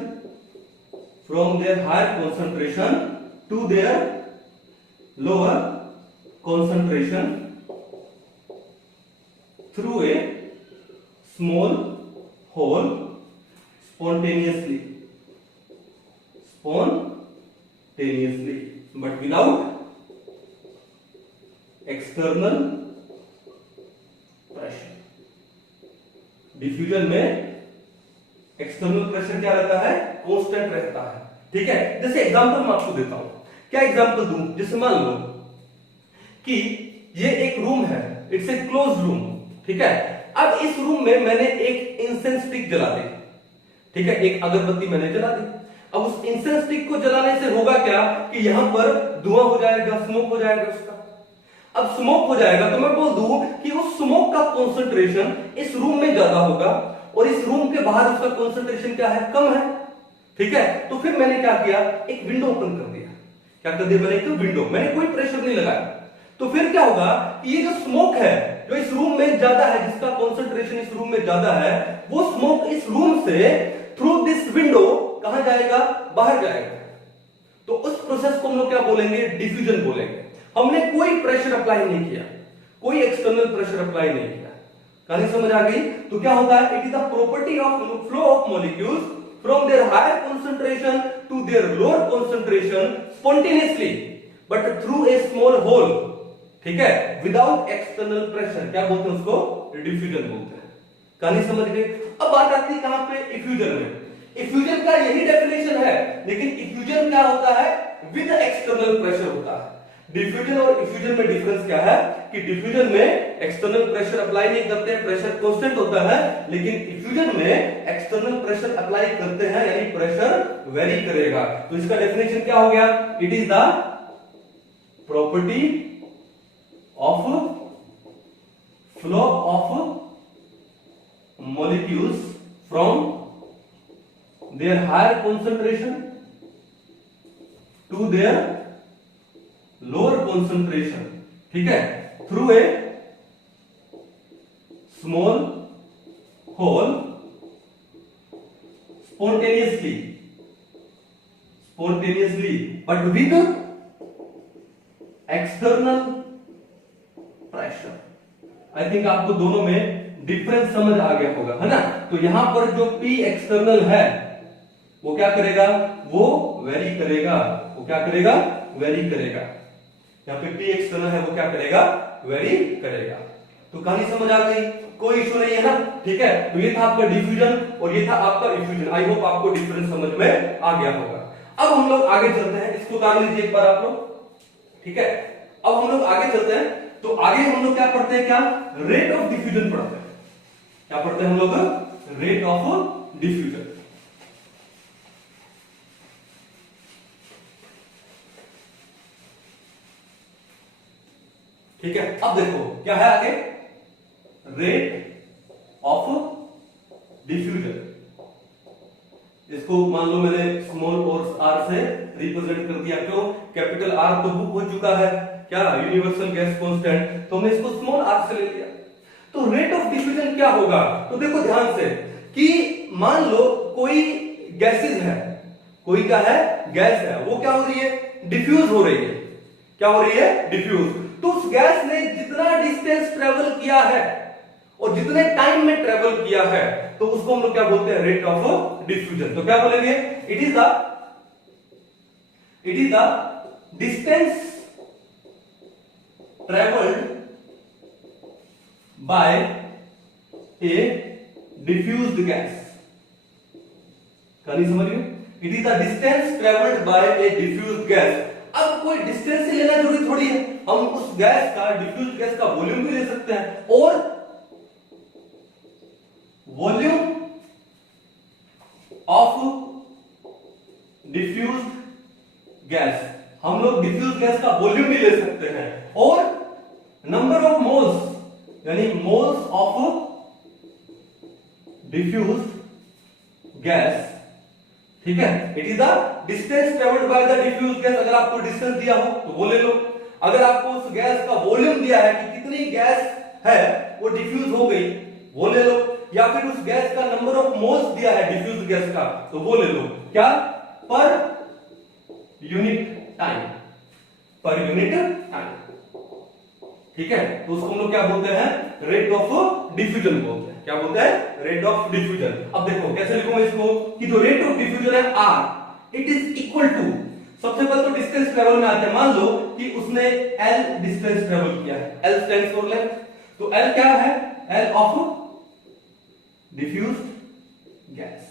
to their lower concentration through a small hole spontaneously but without external pressure. Diffusion में external pressure क्या रहता है? Constant रहता है। ठीक है, जैसे एग्जांपल मैं आपको देता हूं। क्या एग्जांपल दूं? जैसे मान लो कि ये एक रूम है, इट्स ए क्लोज रूम। ठीक है, अब इस रूम में मैंने एक इंसेंस स्टिक जला दी। ठीक है, एक अगरबत्ती मैंने जला दी। अब उस इंसेंस स्टिक को जलाने से होगा क्या? कि यहां पर धुआं हो जाएगा, स्मोक हो जाएगा उसका। अब स्मोक हो जाएगा तो मैं बोल दूं कि उस स्मोक का कंसंट्रेशन इस रूम में ज्यादा होगा और इस रूम के बाहर उसका कंसंट्रेशन क्या है? कम है। ठीक है, तो फिर मैंने क्या किया? एक विंडो ओपन कर दिया। क्या कर दिया मैंने? एक विंडो, मैंने कोई प्रेशर नहीं लगाया। तो फिर क्या होगा? ये जो स्मोक है, जो इस रूम में ज्यादा है, जिसका कंसंट्रेशन इस रूम में ज्यादा है, वो स्मोक इस रूम से थ्रू दिस विंडो कहां जाएगा? बाहर जाएगा। तो उस प्रोसेस को हम लोग क्या बोलेंगे? डिफ्यूजन बोलेंगे। हमने कोई प्रेशर अप्लाई नहीं किया, कोई एक्सटर्नल प्रेशर अप्लाई नहीं किया। कहानी समझ आ गई? तो क्या होता है? It is the property of flow of molecules from their higher concentration to their lower concentration spontaneously but through a small hole. ठीक है, विदाउट एक्सटर्नल प्रेशर। क्या बोलते हैं उसको? डिफ्यूजन बोलते हैं। कहानी समझ गए? अब बात आती है कहां पे? इफ्यूजन में। इफ्यूजन का यही डेफिनेशन है, लेकिन इफ्यूजन क्या होता है? विद एक्सटर्नल प्रेशर होता है। डिफ्यूजन और इफ्यूजन में डिफरेंस क्या है कि डिफ्यूजन में एक्सटर्नल प्रेशर अप्लाई नहीं करते हैं, प्रेशर कांस्टेंट होता है, लेकिन इफ्यूजन में एक्सटर्नल प्रेशर अप्लाई करते हैं, यानी प्रेशर वेरी करेगा। तो इसका डेफिनेशन क्या हो गया? It is the property of flow of molecules from their higher concentration to their lower concentration, ठीक है, through a small hole spontaneously but with external pressure। I think आपको दोनों में डिफरेंस समझ आ गया होगा, है ना। तो यहां पर जो P एक्सटर्नल है वो क्या करेगा? वो वेरी करेगा। वो क्या करेगा? वेरी करेगा। यहाँ पे P एक्सटर्नल है, वो क्या करेगा? वेरी करेगा। तो कहानी समझ आ गई, कोई इशू नहीं है ना, ठीक है। तो ये था आपका डिफ्यूजन और ये था आपका इफ्यूजन। आई होप आपको डिफरेंस समझ में आ गया होगा। अब हम लोग आगे चलते हैं, इसको उतार लीजिए एक बार आप लोग, ठीक है। अब हम लोग आगे चलते हैं, तो आगे हम लोग क्या पढ़ते हैं? क्या रेट ऑफ डिफ्यूजन पढ़ते हैं। क्या पढ़ते हैं हम लोग? Rate of diffusion. ठीक है। अब देखो क्या है आगे, रेट ऑफ डिफ्यूजन। इसको मान लो मैंने स्मॉल और आर से रिप्रेजेंट कर दिया। क्यों? कैपिटल आर तो बुक हो चुका है, क्या यूनिवर्सल गैस कांस्टेंट, तो हमने इसको स्मॉल आर से ले लिया। तो रेट ऑफ डिफ्यूजन क्या होगा? तो देखो ध्यान से कि मान लो कोई गैसेस है, कोई क्या है? गैस है, वो क्या हो रही है? डिफ्यूज हो रही है। क्या हो रही है? डिफ्यूज। तो उस गैस ने जितना डिस्टेंस ट्रेवल किया है और जितने टाइम में ट्रेवल किया है, तो उसको हम लोग क्या बोलते हैं? Rate of diffusion. तो क्या बोलेंगे? It is the distance travelled by a diffused gas। कहानी समझ रहे हो? It is the distance traveled by a diffused gas। अब कोई डिस्टेंस ही लेना जरूरी थोड़ी है, हम उस गैस का, डिफ्यूज्ड गैस का वॉल्यूम भी ले सकते हैं, और वॉल्यूम ऑफ डिफ्यूज्ड गैस, हम लोग डिफ्यूज्ड गैस का वॉल्यूम भी ले सकते हैं, और नंबर ऑफ मोल्स यानी मोल्स ऑफ डिफ्यूज्ड गैस, ठीक है। It is the distance travelled by the diffused gas. अगर आपको डिस्टेंस दिया हो तो वो ले लो। अगर आपको उस गैस का वॉल्यूम दिया है कि कितनी गैस है वो डिफ्यूज हो गई, वो ले लो। या फिर उस गैस का नंबर ऑफ मोल्स दिया है डिफ्यूज्ड गैस का, तो वो ले लो। क्या? पर यूनिट टाइम, पर यूनिट टाइम, ठीक है। तो उसको हम लोग क्या बोलते हैं? रेट ऑफ डिफ्यूजन बोलते हैं। क्या बोलते हैं? Rate of diffusion. अब देखो कैसे लिखूंगा इसको, कि जो रेट ऑफ डिफ्यूजन है R, it is equal to, सबसे पहले तो डिस्टेंस ट्रेवल में आते हैं। मान लो कि उसने एल डिस्टेंस ट्रेवल किया है, एल स्टैंड्स फॉर लेंथ, तो एल क्या है? L of diffused gas,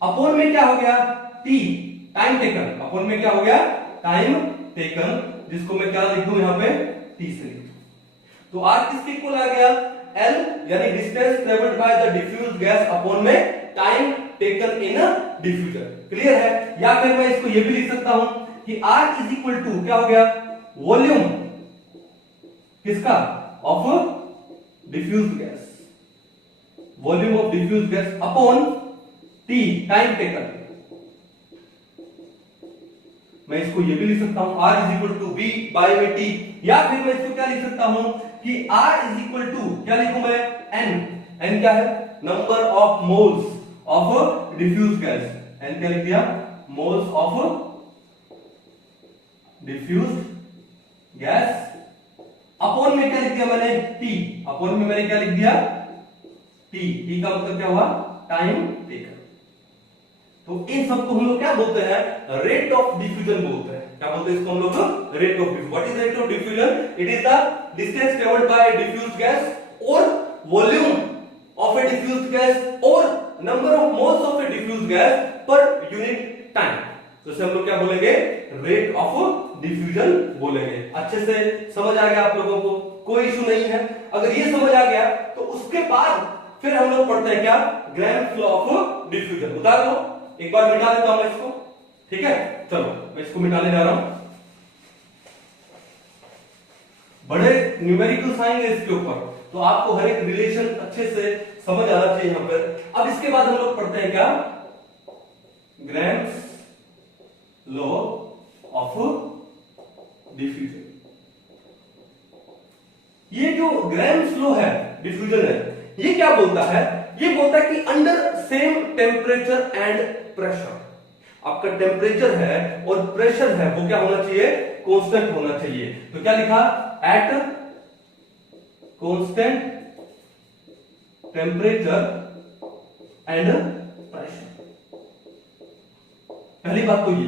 upon में क्या हो गया? टी, टाइम टेकन, अपॉन में क्या हो गया? टाइम टेकन, जिसको मैं क्या लिख दूं यहां पे? टी से लिख दूं। तो आर किसके इक्वल आ गया? एल, यानी distance travelled by the diffused gas upon में time taken in diffusion. Clear है? या फिर मैं इसको ये भी लिख सकता हूं कि R इज इक्वल टू क्या हो गया? वॉल्यूम किसका? Of diffused gas, volume of diffused gas upon T, time taken. मैं इसको ये भी लिख सकता हूं R is equal to V by में T, या फिर मैं इसको क्या लिख सकता हूं कि R इज इक्वल टू, क्या लिखूं मैं? N, N क्या है? Number of moles of diffused gas, N क्या लिख दिया? Moles of diffused gas, upon में क्या लिख दिया मैंने? T, अपॉन में मैंने क्या लिख दिया? T, T का मतलब क्या हुआ? Time taken. तो इन सबको हम लोग क्या बोलते हैं? रेट ऑफ डिफ्यूजन बोलते हैं। क्या बोलते हैं इसको हम लोग? Rate of diffusion. What is rate of diffusion? It is the distance travelled by diffused gas और volume of a diffused gas और number of moles of a diffused gas per unit time. तो इसे हम लोग क्या बोलेंगे? Rate of diffusion बोलेंगे। अच्छे से समझ आ गया आप लोगों को, कोई इशू नहीं है। अगर ये समझ आ गया तो उसके बाद फिर हम लोग पढ़ते हैं क्या, ग्राहम्स लॉ ऑफ डिफ्यूजन। उतार लो, एक बार मिटा देता हूं मैं इसको, ठीक है। चलो मैं इसको मिटाने जा रहा हूं। बड़े न्यूमेरिकल्स आएंगे इसके ऊपर, तो आपको हर एक रिलेशन अच्छे से समझ आना चाहिए यहां पर। अब इसके बाद हम लोग पढ़ते हैं क्या, ग्राहम्स लॉ ऑफ डिफ्यूजन। ये जो ग्राहम्स लॉ है डिफ्यूजन है, ये क्या बोलता है, ये बोलता है कि under same temperature and pressure, आपका टेम्परेचर है और प्रेशर है वो क्या होना चाहिए, कांस्टेंट होना चाहिए। तो क्या लिखा, at constant temperature and pressure. पहली बात तो ये,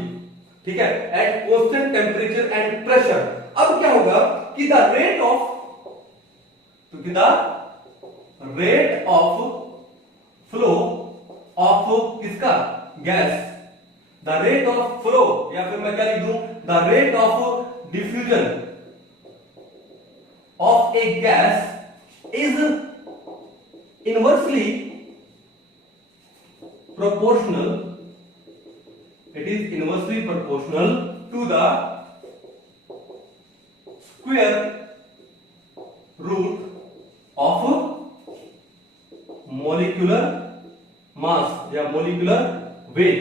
ठीक है, at constant temperature and pressure. अब क्या होगा कि द रेट ऑफ, तो कि the rate of flow of किसका, gas, the rate of flow, या फिर मैं क्या लिख दूं, the rate of diffusion of a gas is inversely proportional, it is inversely proportional to the square root of molecular mass या molecular weight,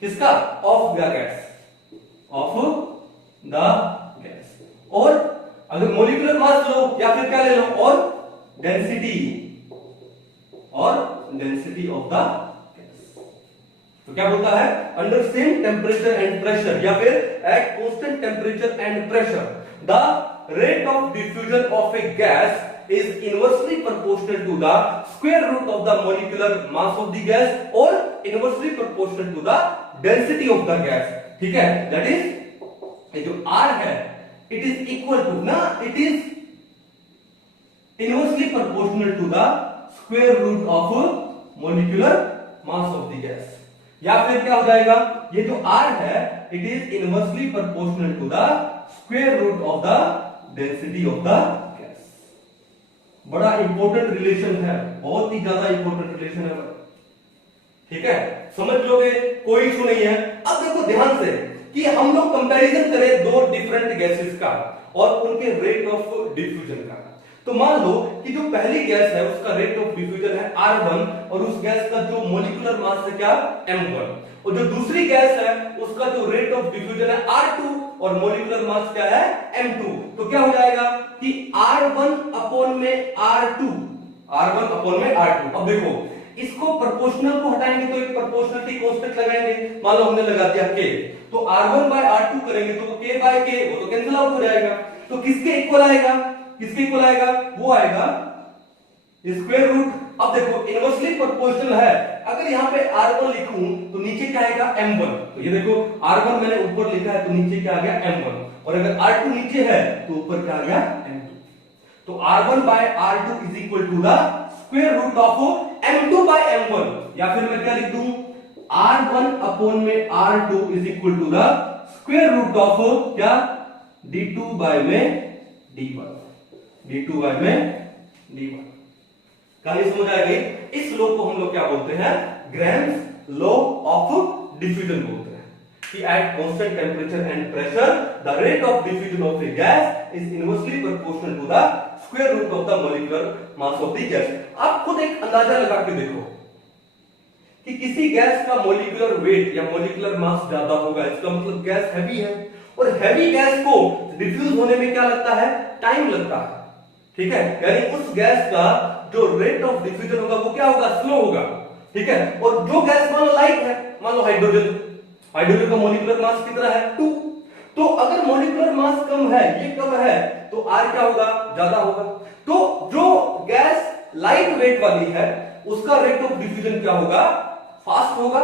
किसका, of the gas, of the gas। और अगर molecular mass लो या फिर क्या ले लो, और density, और density of the gas। तो क्या बोलता है, under same temperature and pressure, या फिर at constant temperature and pressure the rate of diffusion of a gas is inversely proportional to the square root of the molecular mass of the gas और inversely proportional to the density of the gas, ठीक है। That is, ये जो R है it is equal to ना, it is inversely proportional to the square root of molecular mass of the gas, या फिर क्या हो जाएगा, ये जो R है it is inversely proportional to the square root of the density of the gas. बड़ा इंपॉर्टेंट रिलेशन है, बहुत ही ज्यादा इंपॉर्टेंट रिलेशन है, ठीक है, समझ लोगे, कोई इशू नहीं है। अब देखो ध्यान से कि हम लोग कंपैरिजन करें दो डिफरेंट गैसेस का और उनके रेट ऑफ डिफ्यूजन का। तो मान लो कि जो पहली गैस है उसका रेट ऑफ डिफ्यूजन है R1 और उस गैस का जो मॉलिक्यूलर मास है क्या, M1, और जो दूसरी गैस है उसका जो रेट ऑफ डिफ्यूजन है R2 और मॉलिक्यूलर मास क्या है, M2। तो क्या हो जाएगा कि R1 अपॉन में R2, R1 अपॉन में R2। अब देखो इसको प्रोपोर्शनल को हटाएंगे तो एक प्रोपोर्शनलिटी कांस्टेंट लगाएंगे, मान लो हमने लगा दिया K, तो R1 बाय R2 करेंगे तो K बाय K वो तो कैंसिल आउट हो जाएगा। तो किसके इक्वल आएगा, किसके इक्वल आएगा, वो आएगा स्क्वायर रूट। अब देखो इनवर्सली प्रोपोर्शनल है, अगर यहाँ पे R1 लिखूं तो नीचे क्या आएगा, M1। तो ये देखो R1 मैंने ऊपर लिखा है तो नीचे क्या आ गया, M1, और अगर R2 नीचे है तो ऊपर क्या आ गया, M2। तो R1 by R2 is equal to the square root of M2 by M1, या फिर मैं क्या लिख दूं, R1 अपॉन में R2 is equal to the square root of क्या, D2 बाय में D1, D2 बाय में D1। कहानी समझ आ गई। इस लॉ को हम लोग क्या बोलते हैं, ग्राहम्स लॉ ऑफ डिफ्यूजन बोलते हैं, कि at constant temperature and pressure the rate of diffusion of a gas is inversely proportional to the square root of the molecular mass of the gas. आप खुद एक अंदाजा लगा के देखो कि किसी गैस का मॉलिक्यूलर वेट या मॉलिक्यूलर मास ज्यादा होगा, इसका मतलब गैस हैवी है, और हैवी गैस को डिफ्यूज होने में क्या लगता है, टाइम लगता है, ठीक है। यानी उस गैस का जो रेट ऑफ डिफ्यूजन होगा वो क्या होगा, स्लो होगा, ठीक है। और जो गैस मान लो लाइट है, मान लो हाइड्रोजन, हाइड्रोजन का मॉलिक्यूलर मास कितना है, 2। तो अगर मॉलिक्यूलर मास कम है, ये कम है, तो R क्या होगा, ज्यादा होगा। तो जो गैस लाइट वेट वाली है उसका रेट ऑफ डिफ्यूजन क्या होगा, फास्ट होगा,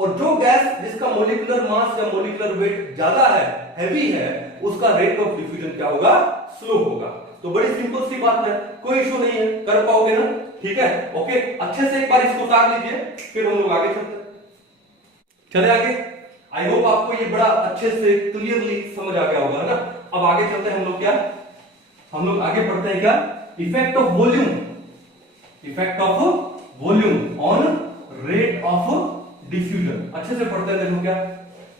और जो गैस जिसका मॉलिक्यूलर मास या मॉलिक्यूलर वेट ज्यादा है, हैवी है, उसका रेट ऑफ डिफ्यूजन क्या होगा, स्लो होगा। तो बड़ी सिंपल सी बात है, कोई इशू नहीं है, कर पाओगे ना, ठीक है, ओके। अच्छे से एक बार इसको उतार लीजिए, फिर हम लोग आगे चलते हैं। चले आगे। आई होप आपको ये बड़ा अच्छे से क्लियरली समझ आ गया होगा ना। अब आगे चलते हैं हम लोग आगे पढ़ते हैं क्या, effect of volume, effect of volume on rate of diffusion. अच्छे से पढ़ते हैं। देखो क्या,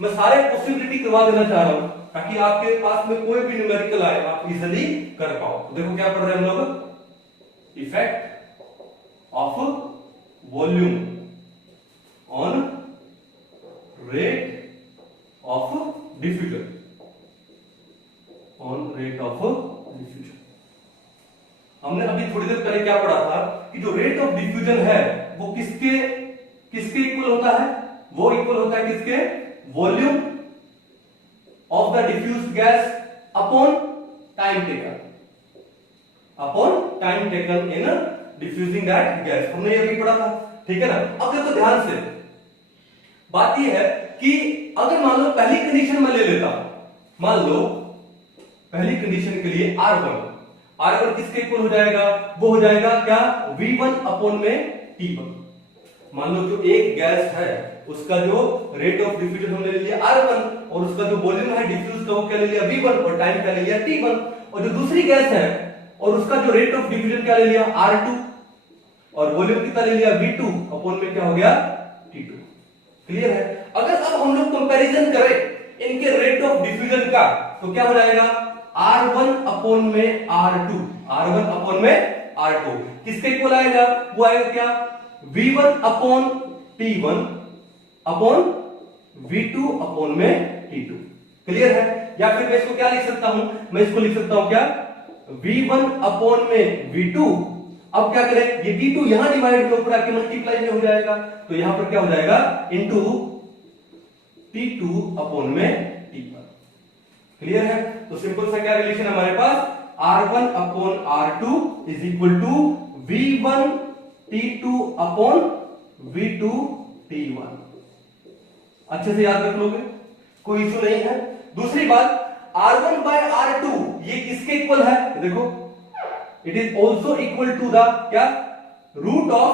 मैं सारे पॉसिबिलिटी करवा देना चाह रहा हूं ताकि आपके पास में कोई भी न्यूमेरिकल आए आप इजीली कर पाओ। तो देखो क्या पढ़ रहे हैं हम लोग, effect of volume on rate of diffusion, on rate of diffusion. हमने अभी थोड़ी देर पहले क्या पढ़ा था कि जो रेट ऑफ डिफ्यूजन है वो किसके इक्वल होता है, वो इक्वल होता है किसके, volume of the diffused gas upon time taken, upon time taken in diffusing that gas. हमने ये भी पढ़ा था, ठीक है ना। अब देखो ध्यान से, बात ये है कि अगर मान लो पहली कंडीशन में ले लेता, मान लो पहली कंडीशन के लिए R1 किसके इक्वल हो जाएगा, वो हो जाएगा क्या, V1 अपॉन में T1। मान लो जो एक गैस है उसका जो रेट ऑफ डिफ्यूजन हमने ले लिया R1 और उसका जो वॉल्यूम है डिफ्यूज का वो क्या ले लिया V1 और टाइम क्या ले लिया T1, और जो दूसरी गैस है और उसका जो रेट ऑफ डिफ्यूजन क्या ले लिया R2 और वॉल्यूम कितना ले लिया V2 अपॉन में क्या हो गया T2। क्लियर है। अगर अब हम लोग कंपैरिजन करें इनके रेट ऑफ डिफ्यूजन का तो क्या हो जाएगा, R1 अपॉन में R2, R1 अपॉन में R2 किसके इक्वल आएगा, वो आएगा क्या, V1 upon T1 upon V2 upon में T2। क्लियर है। या फिर मैं इसको क्या लिख सकता हूं, मैं इसको लिख सकता हूं क्या, V1 अपॉन में V2। अब क्या करें, ये T2 यहां डिवाइड के ऊपर आके मल्टीप्लाई में हो जाएगा, तो यहां पर क्या हो जाएगा, इनटू T2 अपॉन में T1। क्लियर है। तो सिंपल सा क्या रिलेशन है हमारे पास, R1 upon R2 is equal to V1 T2 upon V2 T1। अच्छे से याद रख लोगे, कोई इशू नहीं है। दूसरी बात, R1 बाय R2 ये किसके इक्वल है, देखो it is also equal to the क्या, रूट ऑफ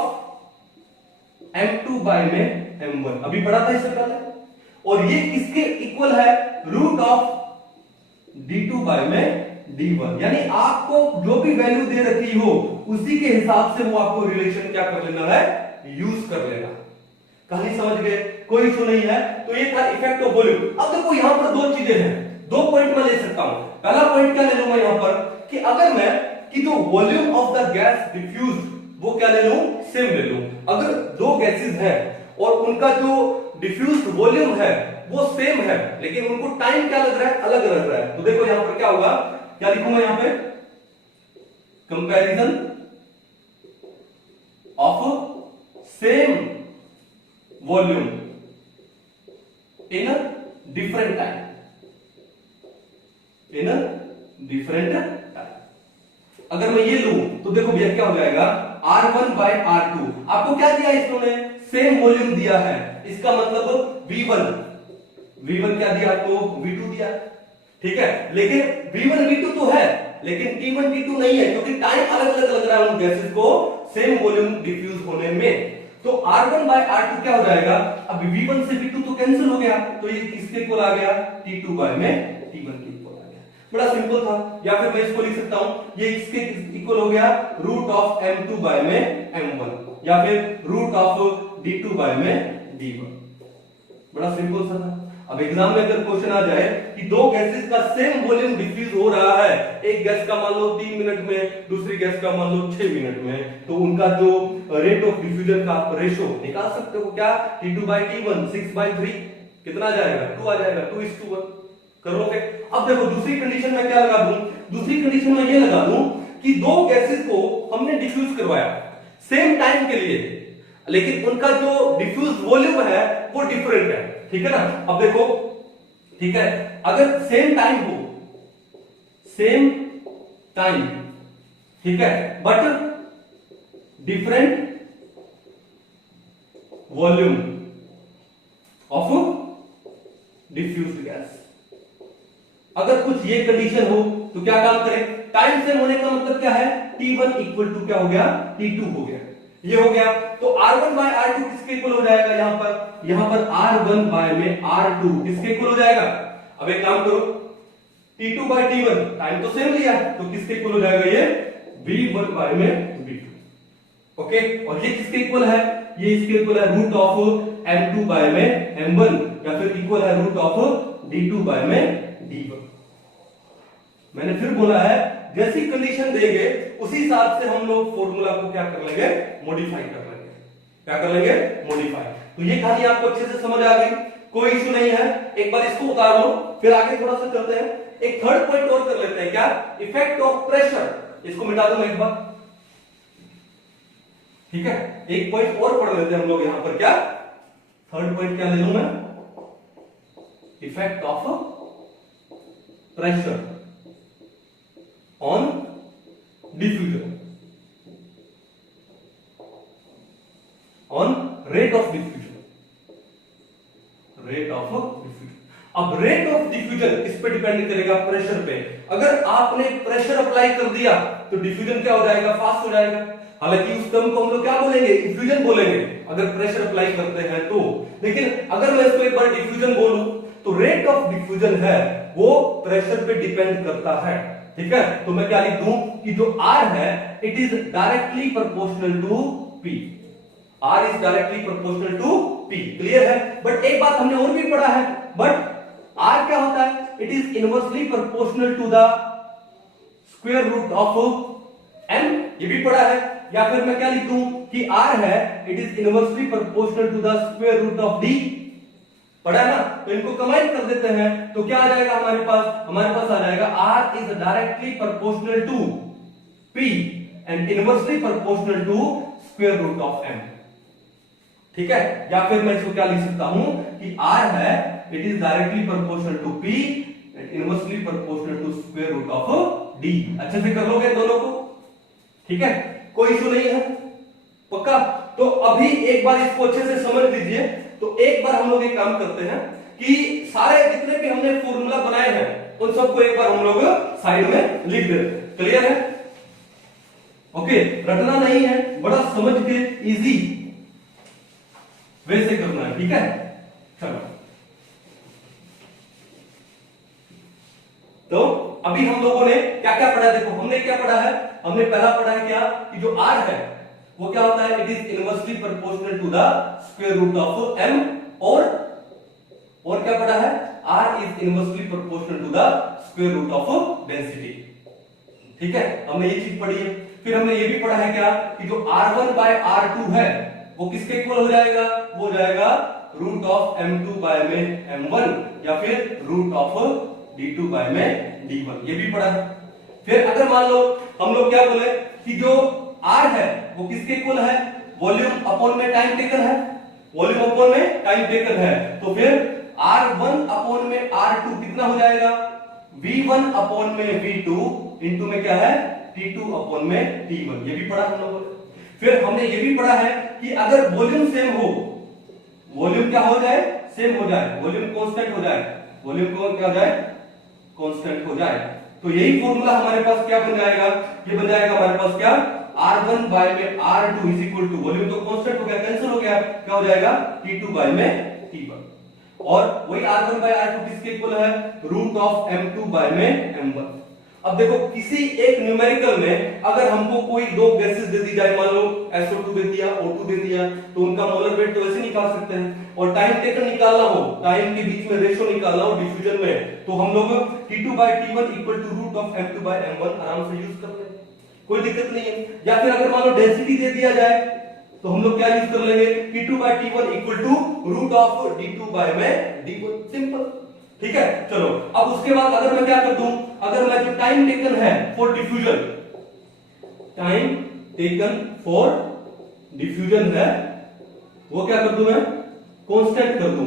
M2 बाय में M1, अभी पढ़ा था इससे पहले। और ये किसके इक्वल है, रूट ऑफ D2 बाय में D1। यानी आपको जो भी वैल्यू दे रखी हो उसी के हिसाब से वो आपको रिलेशन क्या कर लेना है, यूज कर लेना। कहानी समझ गए, कोई इशू नहीं है। तो ये था इफेक्ट ऑफ वॉल्यूम। अब देखो यहां पर दो चीजें हैं, दो पॉइंट मैं ले सकता हूं। पहला पॉइंट क्या ले लूंगा यहां पर, कि अगर मैं कि जो volume of the gas diffused वो क्या ले लूं, सेम ले लूं। अगर दो गैसेस हैं और उनका जो डिफ्यूज्ड वॉल्यूम है वो सेम है लेकिन उनको टाइम क्या लग रहा है, अलग लग रहा है, तो देखो यहां पर क्या होगा, क्या लिखूंगा यहां पे, comparison of same volume in different time, in different time. अगर मैं ये लूं तो देखो भैया क्या हो जाएगा, R1 बाय R2। आपको क्या दिया इसने, सेम वॉल्यूम दिया है, इसका मतलब V1 क्या दिया आपको, V2 दिया, ठीक है। लेकिन V1 V2 तो है लेकिन T1 T2 नहीं है, क्योंकि टाइम अलग अलग लग रहा है उन गैसेस को सेम वॉल्यूम डिफ्यूज होने में। तो R1 बाय R2 क्या हो जाएगा, अब V1 से V2 तो कैंसिल हो गया, तो ये किसके इक्वल आ गया, T2 बाय में T1 के इक्वल आ गया। बड़ा सिंपल था। या फिर मैं इसको लिख सकता हूं, ये इसके इक्वल हो गया रूट ऑफ M2 बाय में M1 या फिर रूट ऑफ D2 बाय में D1। बड़ा सिंपल सा था। अब एग्जाम में अगर क्वेश्चन आ जाए कि दो गैसेस का सेम वॉल्यूम डिफ्यूज हो रहा है, एक गैस का मान लो 3 मिनट में, दूसरी गैस का मान लो 6 मिनट में, तो उनका जो रेट ऑफ डिफ्यूजन का आप रेशो निकाल सकते हो क्या, T2 बाय T1 6 बाय 3 कितना आ जाएगा, 2 आ जाएगा, 2:1 कर लोगे। अब देखो दूसरी कंडीशन में क्या लगा दूं, दूसरी कंडीशन में ये लगा दूं कि दो गैसेस को हमने डिफ्यूज करवाया सेम टाइम के लिए, लेकिन उनका जो डिफ्यूज वॉल्यूम है वो डिफरेंट है, ठीक है ना। अब देखो, ठीक है, अगर सेम टाइम हो, सेम टाइम, ठीक है, but different volume of diffused gas, अगर कुछ ये कंडीशन हो तो क्या काम करें, टाइम सेम होने का मतलब क्या है, T1 इक्वल टू क्या हो गया, T2 हो गया, ये हो गया। तो R1 बाय R2 किसके इक्वल हो जाएगा, यहां पर यहां पर R1 बाय में R2 किसके इक्वल हो जाएगा? अब एक काम करो, T2 बाय T1 टाइम तो सेम लिया तो किसके इक्वल हो जाएगा? ये V1 बाय में V2। ओके, और ये किसके इक्वल है? ये इसके इक्वल है रूट ऑफ M2 बाय में M1 या फिर इक्वल है रूट ऑफ D2 बाय में D1। मैंने फिर बोला है जैसी कंडीशन देंगे उसी हिसाब से हम लोग फॉर्मूला को क्या कर लेंगे? मॉडिफाई कर लेंगे। क्या कर लेंगे? मॉडिफाई। तो ये कहानी आपको अच्छे से समझ आ गई, कोई इशू नहीं है। एक बार इसको उतार लो, फिर आगे थोड़ा सा चलते हैं। एक थर्ड पॉइंट और कर लेते हैं, क्या? Effect of pressure. इसको मिटा दूंगा एक बार, ठीक है? एक पॉइंट और पढ़ लेते हैं हम लोग यहां पर। क्या थर्ड पॉइंट क्या ले लूं मैं? Effect of pressure on diffusion, on rate of diffusion, rate of diffusion. अब रेट ऑफ डिफ्यूजन किस पे डिपेंड करेगा? प्रेशर पे। अगर आपने प्रेशर अप्लाई कर दिया तो डिफ्यूजन क्या हो जाएगा? फास्ट हो जाएगा। हालांकि उस टर्म को हम लोग क्या बोलेंगे? इफ्यूजन बोलेंगे अगर प्रेशर अप्लाई करते हैं तो। लेकिन अगर मैं इसको एक बार डिफ्यूजन बोलूं तो रेट ऑफ डिफ्यूजन है वो प्रेशर पे डिपेंड करता है, ठीक है? तो मैं क्या लिख दूं कि जो R है it is directly proportional to P। R is directly proportional to P। Clear है? बट एक बात हमने और भी पढ़ा है, बट R क्या होता है? It is inversely proportional to the square root of M। ये भी पढ़ा है। या फिर मैं क्या लिख दूं कि R है it is inversely proportional to the square root of D। पढ़ा है ना? तो इनको कंबाइन कर देते हैं तो क्या आ जाएगा हमारे पास? हमारे पास आ जाएगा R is directly proportional to P and inversely proportional to square root of M। ठीक है? या फिर मैं इसको क्या लिख सकता हूं कि R है it is directly proportional to P and inversely proportional to square root of D। अच्छे से कर लोगे दोनों को? ठीक है, कोई इशू नहीं है, पक्का? तो अभी एक बार इसको अच्छे से समझ लीजिए। तो एक बार हम लोग एक काम करते हैं कि सारे जितने भी हमने फॉर्मूला बनाए हैं उन सबको एक बार हम लोग साइड में लिख देते हैं। क्लियर है? ओके, रटना नहीं है, बड़ा समझ के इजी वैसे करना है, ठीक है? चलो, तो अभी हम लोगों ने क्या क्या पढ़ा? देखो हमने क्या पढ़ा है? हमने पहला पढ़ा है क्या कि जो R है वो क्या होता है? It is inversely proportional to the square root of M। और क्या पढ़ा है? R is inversely proportional to the square root of density. ठीक है, हमने ये चीज पढ़ी है। फिर हमने ये भी पढ़ा है क्या कि जो R1 बाय R2 है वो किसके इक्वल हो जाएगा? वो हो जाएगा रूट ऑफ M2 बाय में M1 या फिर रूट ऑफ D2 बाय में D1। ये भी पढ़ा है। फिर अगर मान लो हम लोग क्या बोले कि जो R है वो किसके इक्वल है? वॉल्यूम अपॉन में टाइम टेकन है। वॉल्यूम अपॉन में टाइम टेकन है तो फिर R1 अपॉन में R2 कितना हो जाएगा? V1 अपॉन में V2 इंटू में क्या है? T2 अपॉन में T1। ये भी पढ़ा हम लोगों ने। फिर हमने ये भी पढ़ा है कि अगर वॉल्यूम सेम हो, वॉल्यूम क्या हो जाए? सेम हो जाए, वॉल्यूम कांस्टेंट हो जाए, वॉल्यूम को क्या हो जाए? कांस्टेंट हो जाए, तो यही फॉर्मूला हमारे पास क्या बन जाएगा? ये बन जाएगा हमारे पास क्या? R1 बाय में R2 is equal to, volume तो कांस्टेंट हो गया, कैंसिल हो गया, क्या हो जाएगा? T2 बाय में T1। और वही R1 बाय R2 किसके इक्वल है? रूट ऑफ M2 बाय में M1। अब देखो किसी एक न्यूमेरिकल में अगर हमको कोई दो गैसेस दे दी जाए, मान लो SO2 दे दिया, O2 दे दिया, तो उनका मोलर वेट तो ऐसे निकाल सकते हैं। और टाइम टेकन निकालना हो, टाइम के बीच में रेशो निकालना हो डिफ्यूजन में, तो हम लोग T2 by T1 equal to root of M2 by M1 आराम से यूज कर लेंगे, कोई दिक्कत नहीं है। या फिर अगर मान लो डेंसिटी दे दिया जाए तो हम लोग क्या यूज कर लेंगे? T2 by T1 equal to root of D2 by में D1। सिंपल, ठीक है? चलो, अब उसके बाद अगर मैं क्या कर दूं, अगर मैं जो टाइम टेकन है for diffusion, time taken for diffusion है वो क्या कर दूं मैं? कांस्टेंट कर दूं।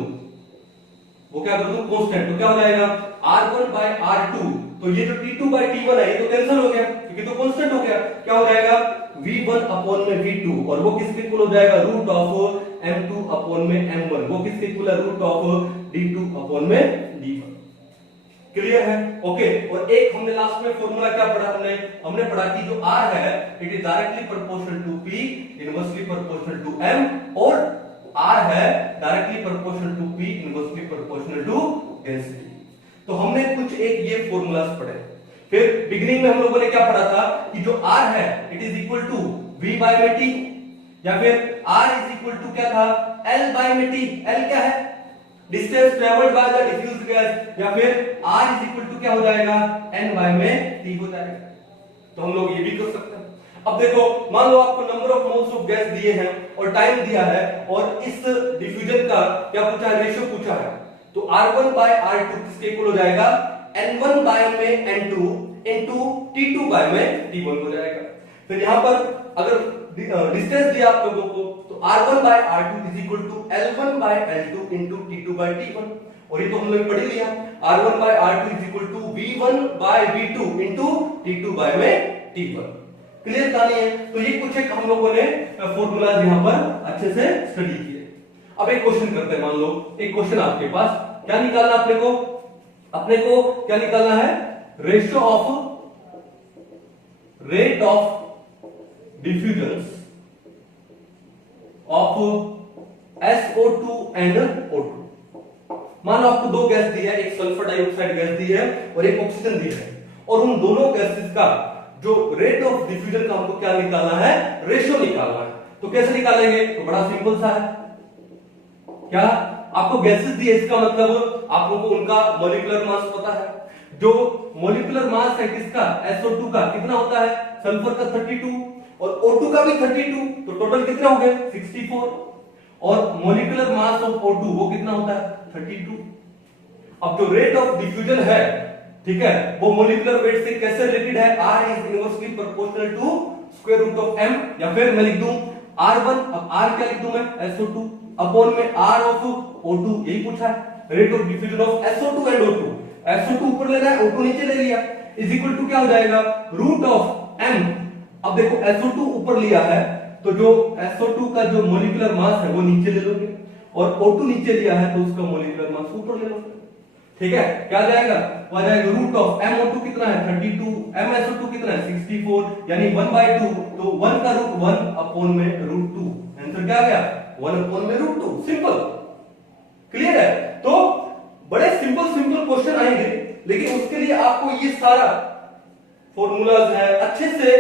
वो क्या कर दूं? कांस्टेंट। तो क्या हो जाएगा? R1 by R2। तो ये जो T2 बाय T1 है ये तो कैंसिल हो गया क्योंकि तो कांस्टेंट हो गया। क्या हो जाएगा? V1 अपॉन में V2 और वो किसके इक्वल हो जाएगा? रूट ऑफ M2 अपॉन में M1। वो किसके इक्वल है? रूट ऑफ D2 अपॉन में D1। क्लियर है? ओके। और एक हमने लास्ट में फॉर्मूला क्या पढ़ा? हमने पढ़ा कि जो R है it is directly proportional to P, inversely proportional to M, और R है directly proportional to P inversely proportional to density. तो हमने कुछ एक ये फॉर्मूलाज पढ़े। फिर बिगिनिंग में हम लोगों ने क्या पढ़ा था कि जो R है it is equal to V by में T, या फिर R इज इक्वल टू क्या था L बाय में T। L क्या है distance travelled by the diffused gas, या फिर R इज इक्वल टू क्या हो जाएगा N बाय में T हो जाएगा। तो हम लोग ये भी कर सकते हैं। अब देखो मान लो आपको number of moles of gas दिए हैं और टाइम दिया है और इस डिफ्यूजन का क्या पूछा है रेशियो पूछा है, तो R1 बाय R2 किसके इक्वल हो जाएगा N1 बाय में N2 इनटू T2 बाय में T1 हो जाएगा। फिर यहां पर अगर डिस्टेंस दिया आप लोगों को तो R1 by R2 is equal to L1 by L2 into T2 by T1, और ये तो हम लोग पढ़ लिया R1 by R2 is equal to V1 by V2 into T2 by में T1। क्लियर कहानी है। तो ये कुछ एक हम लोगों ने फॉर्मूलाज यहां पर अच्छे से स्टडी किए। अब एक क्वेश्चन करते हैं। मान लो एक क्वेश्चन आपके पास, क्या निकालना अपने को क्या निकालना है ratio of rate of diffusion of SO2 and O2। मान लो आपको दो गैस दी है, एक सल्फर डाइऑक्साइड गैस दी है और एक ऑक्सीजन दी है, और उन दोनों गैसेस का जो रेट ऑफ डिफ्यूजन का हमको क्या निकालना है रेशियो निकालना है। तो कैसे निकालेंगे, तो बड़ा सिंपल सा है। क्या आपको गैसेस दी है, इसका मतलब आप लोगों को उनका मॉलिक्यूलर मास पता है। जो मॉलिक्यूलर मास है किसका SO2 का कितना होता है, सल्फर का 32 और O2 का भी 32, तो टोटल कितने हो गए 64, और मॉलिक्यूलर मास ऑफ O2 वो कितना होता है 32। अब जो रेट ऑफ डिफ्यूजन है ठीक है वो मॉलिक्यूलर वेट से कैसे रिलेटेड है, R is inversely proportional to square root of m, या फिर मैं लिख दूं R1, अब R क्या लिख दूं मैं SO2 अपॉन में R ऑफ O2, यही पूछा है rate of diffusion of SO2 and O2। SO2 ऊपर ले रहा है O2 नीचे ले लिया, इज इक्वल टू क्या हो जाएगा रूट ऑफ m। अब देखो SO2 ऊपर लिया है तो जो SO2 का जो मॉलिक्यूलर मास है वो नीचे ले लोगे, और O2 नीचे लिया है तो उसका मॉलिक्यूलर मास ऊपर ले लोगे। ठीक है क्या जाएगा, वो आ जाएगा रूट ऑफ MO2 कितना है 32, MSO2 कितना है 64, यानी 1/2, तो 1 का रूट 1 अपॉन में रूट 2, आंसर क्या आ गया 1 अपॉन में रूट 2। सिंपल, क्लियर है। तो बड़े सिंपल क्वेश्चन आएंगे, लेकिन उसके लिए आपको ये सारा फॉर्मूलाज है अच्छे से